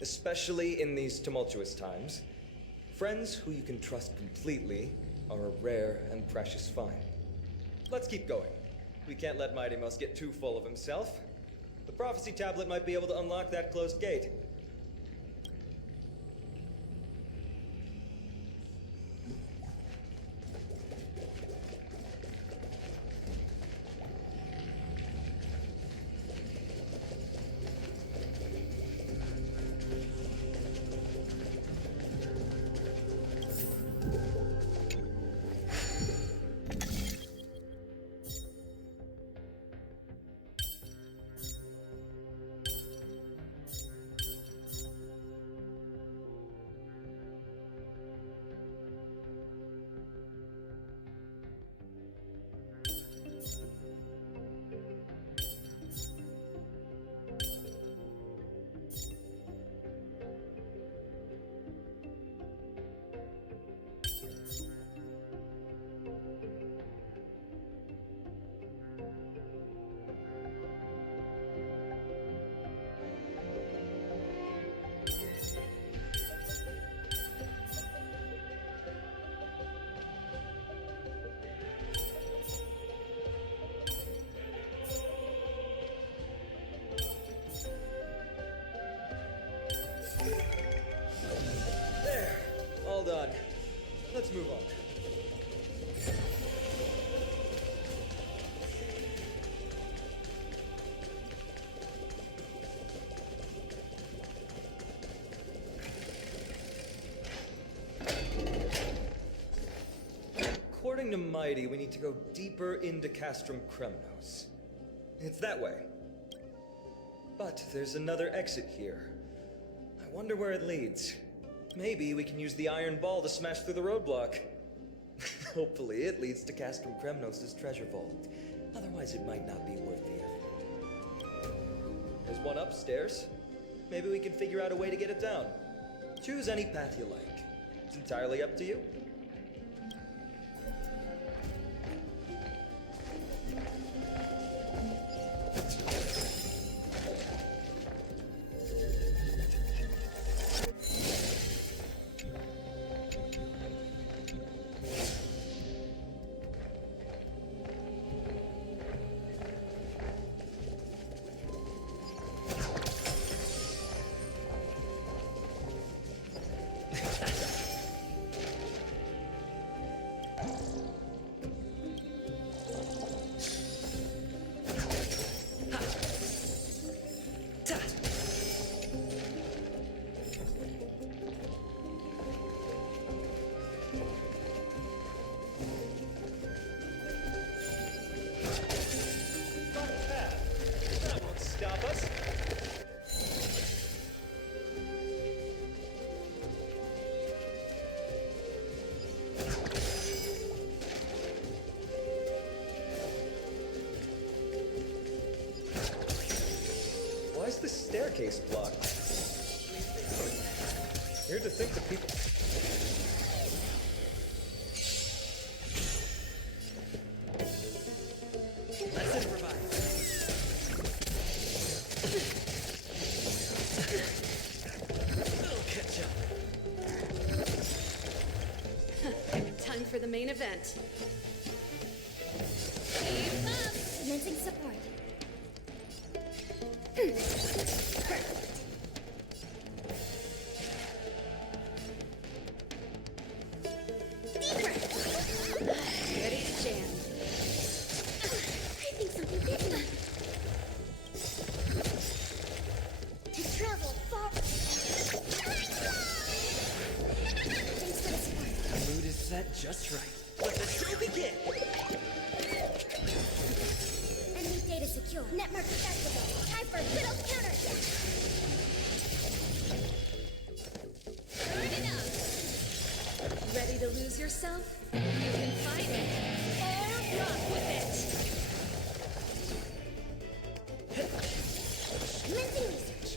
Especially in these tumultuous times, friends who you can trust completely are a rare and precious find. Let's keep going. We can't let Mighty Mouse get too full of himself. The prophecy tablet might be able to unlock that closed gate. done. Let's move on. According to Mighty, we need to go deeper into Castrum Kremnos. It's that way. But there's another exit here. I wonder where it leads. Maybe we can use the iron ball to smash through the roadblock. Hopefully it leads to Castrum Kremnos' treasure vault. Otherwise it might not be worth the effort. There's one upstairs. Maybe we can figure out a way to get it down. Choose any path you like. It's entirely up to you. That won't stop us. Why is the staircase blocked? Weird to think that people... Let's improvise. I'll catch up. Time for the main event. Keep up! Commencing support. Ready to jam. I think something bit me. To travel far. Thanks for the support. The mood is set just right. Let the show begin! Enemy data secure. Network accessible. Time for a little counterattack. Turn it up. Ready to lose yourself? You can fight it or rock with it. Commencing research.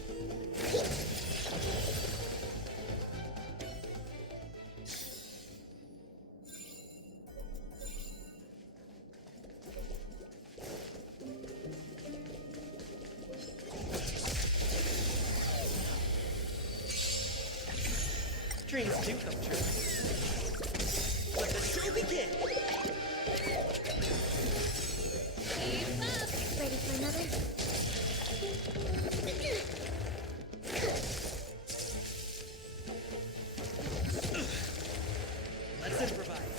Dreams do come true. Let the show begin! Keep up. Ready for another? Let's improvise.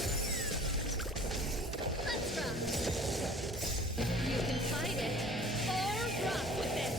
Let's rock. You can fight it or rock with it.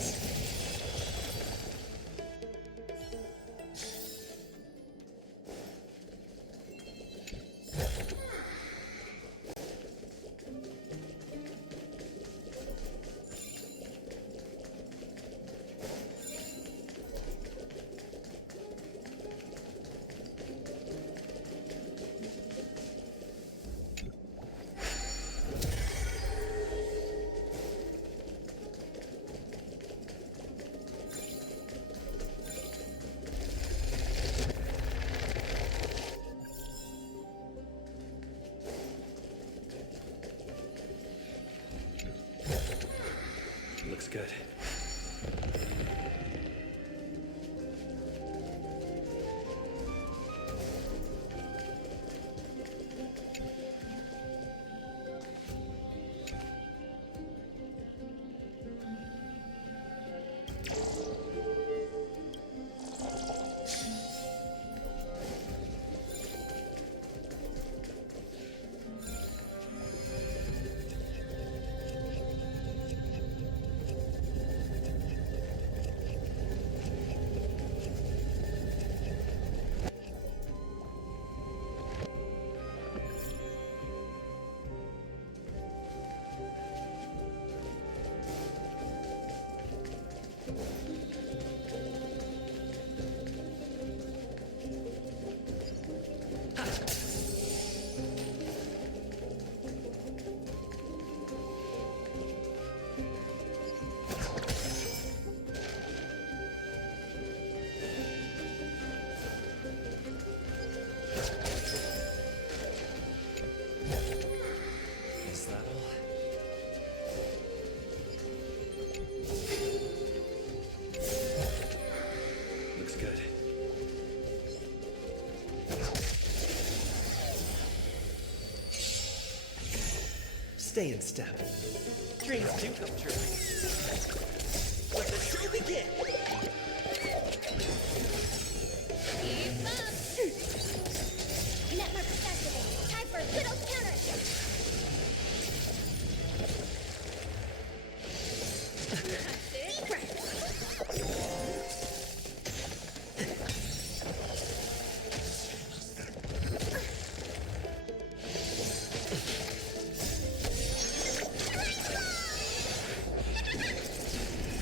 Looks good. stay in step. Dreams do come true. Let the show begin! Keep up! Network activated. Time for Widow's counter! Secret!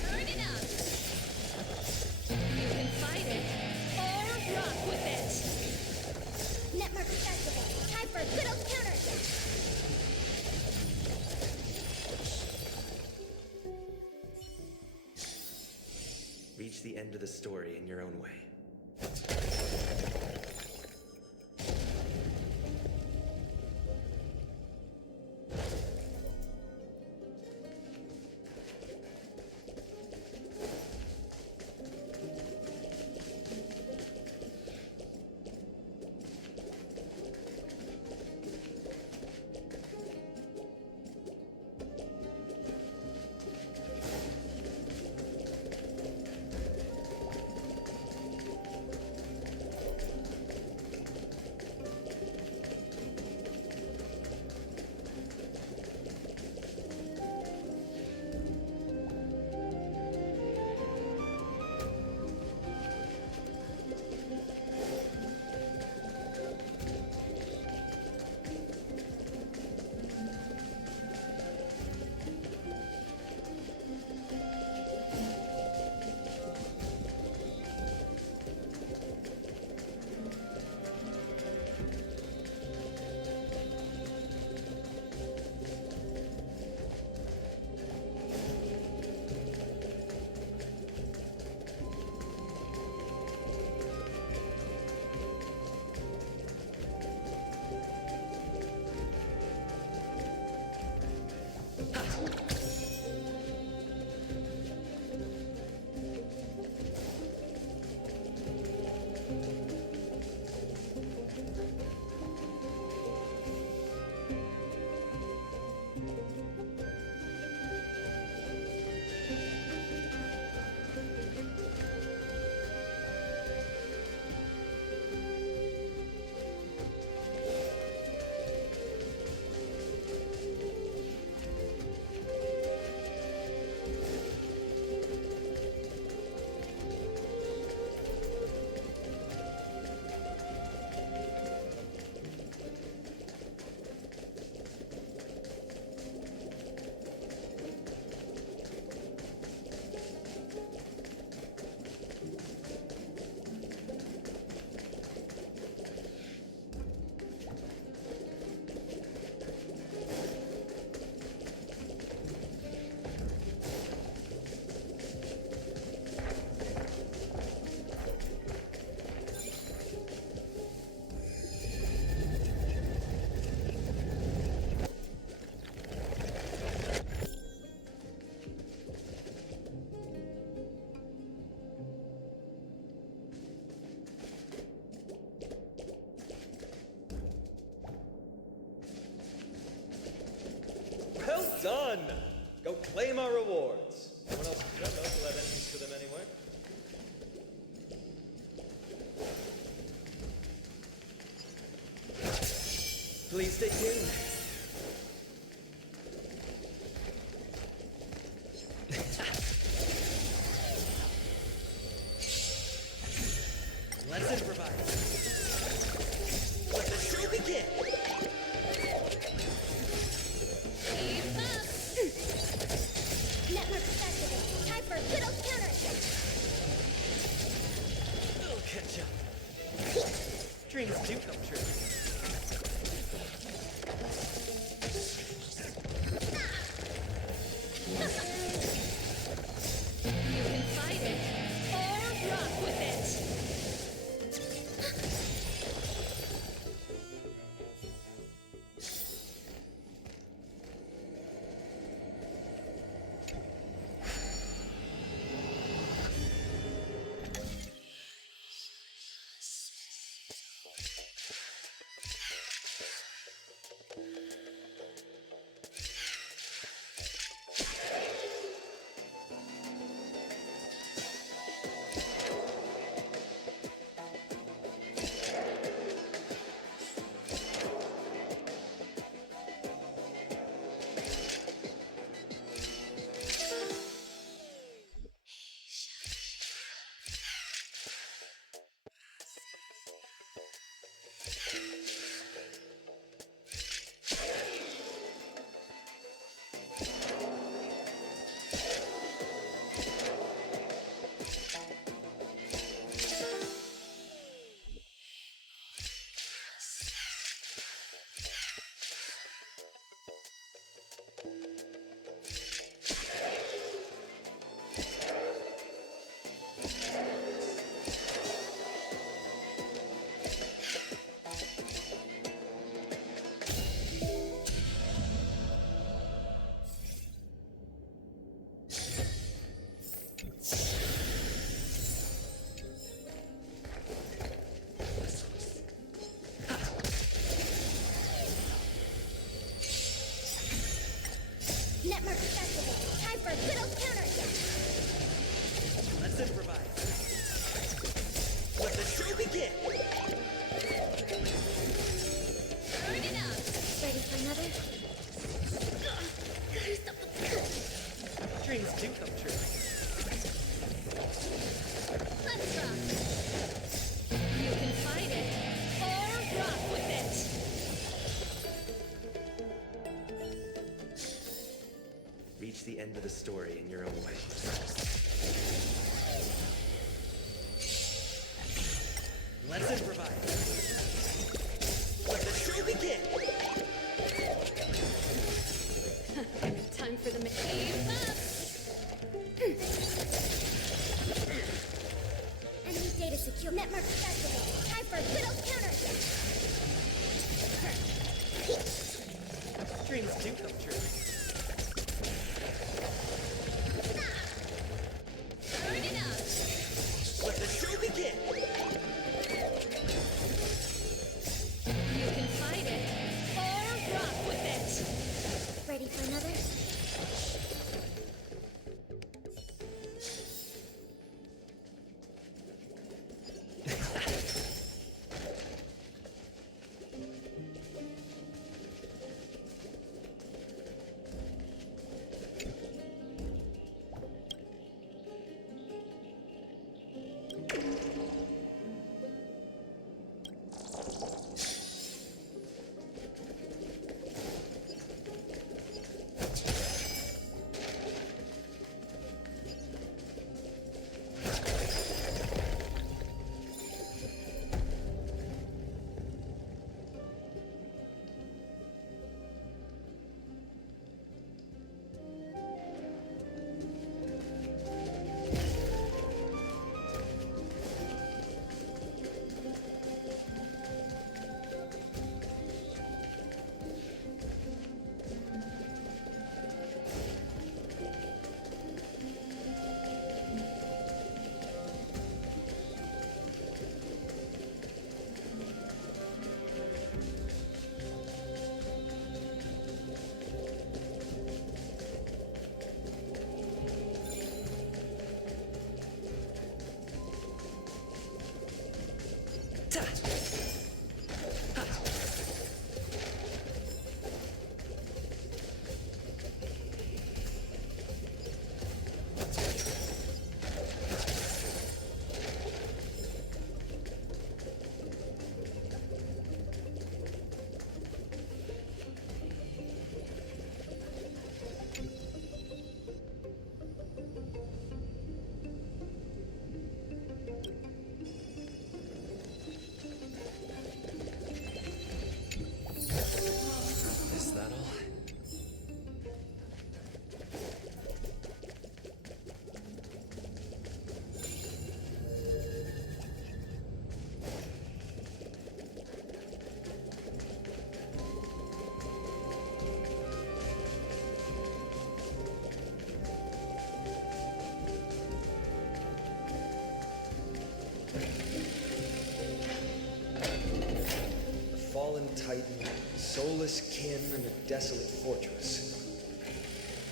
Turn it up! You can fight it, or rock with it! Network activated. Time for Widow's counter! Reach the end of the story in your own way. Well done! Go claim our rewards. No one else in Tremor will have any use for them anyway. Please stay tuned. Let's improvise. Let the show begin! Keep up! Network activated. Time for Widow's counter! We'll catch up. Dreams do come true. You can fight it, or rock with it! end of the story in your own way. Let's improvise. Let the show begin. Time for the machine. Enemy data secure. Network activated. Time for Widow's counterattack. Dreams do come true. Turn it up. Let the show begin. You can fight it or rock with it. Ready for another? Is that all? A fallen titan, soulless kin, and a desolate fortress.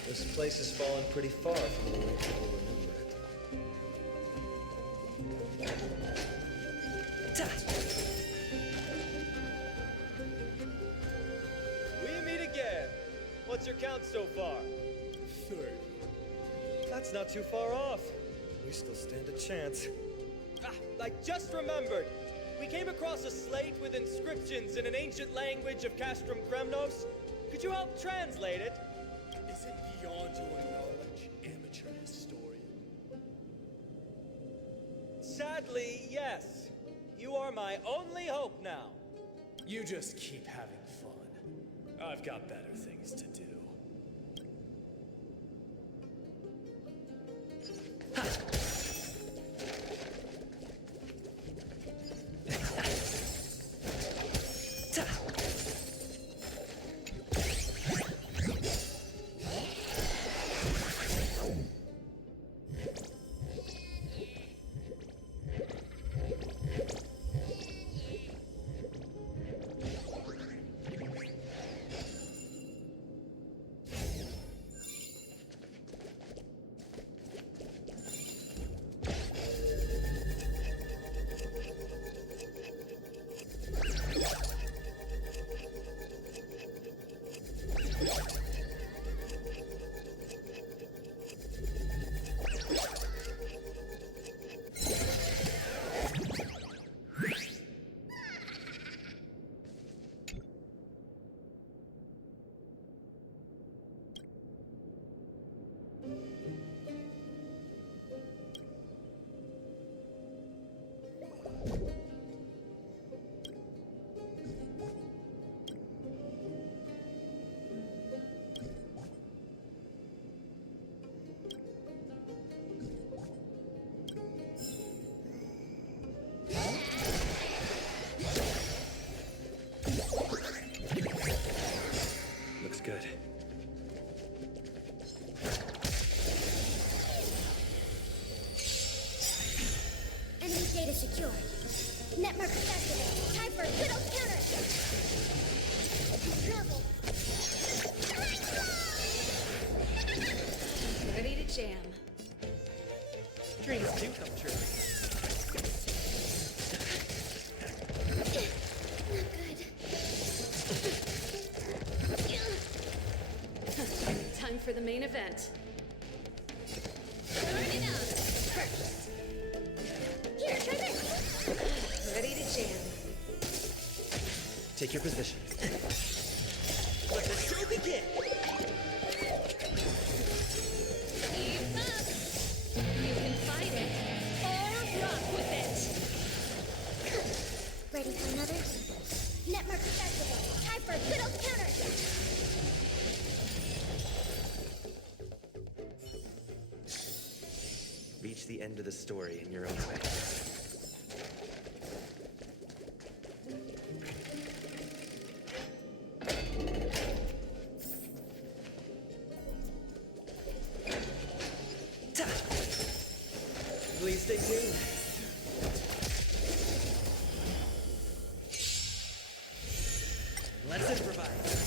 This place has fallen pretty far from the way people remember it. We meet again. What's your count so far? 30. That's not too far off. We still stand a chance. I just remembered. We came across a slate with inscriptions in an ancient language of Castrum Kremnos. Could you help translate it? Is it beyond your knowledge, amateur historian? Sadly, yes. You are my only hope now. You just keep having fun. I've got better things to do. main event. Burn it up! First. Here, try this! Ready to jam. Take your position. Let the show begin! Keep up! You can fight it, or rock with it! Ready for another? Netmark activated. Time for a good old counter! Reach the end of the story in your own way. Please stay tuned. Let's improvise.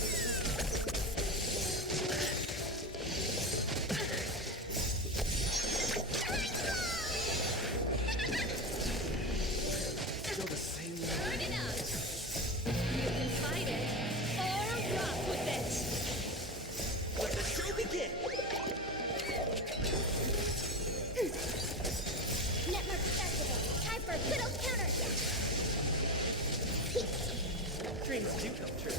Still the same way. Burn it up! You can fight it, or rock with it! Let the show begin! Netmark activated. Time for a good old counter! Dreams do come true.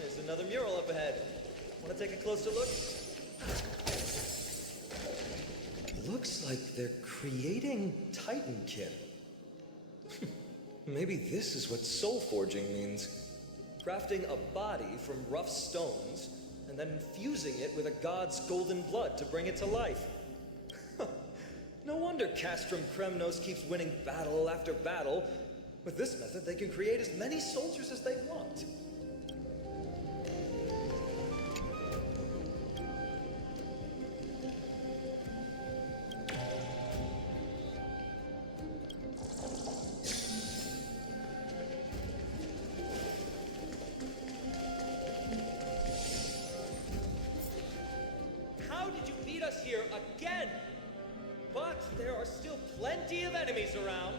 There's another mural up ahead. Want to take a closer look? Looks like they're creating Titankin. Maybe this is what soul forging means. Crafting a body from rough stones, and then infusing it with a god's golden blood to bring it to life. No wonder Castrum Kremnos keeps winning battle after battle. With this method, they can create as many soldiers as they want. How did you beat us here again? But there are still plenty of enemies around.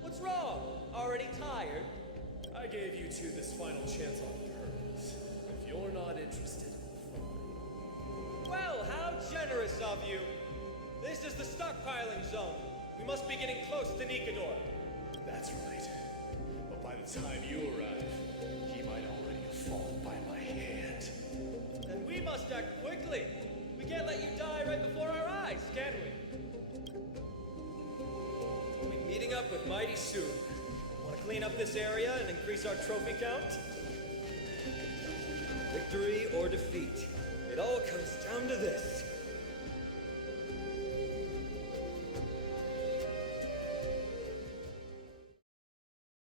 What's wrong? Already tired? I gave you two this final chance on purpose. If you're not interested, fine. Well, how generous of you. This is the stockpiling zone. We must be getting close to Nikador. That's right. But by the time you arrive, he might already have fallen by my hand. Then we must act quickly. We can't let you die right before our eyes, can we? We'll be meeting up with Mighty soon. Want to clean up this area and increase our trophy count? Victory or defeat. It all comes down to this.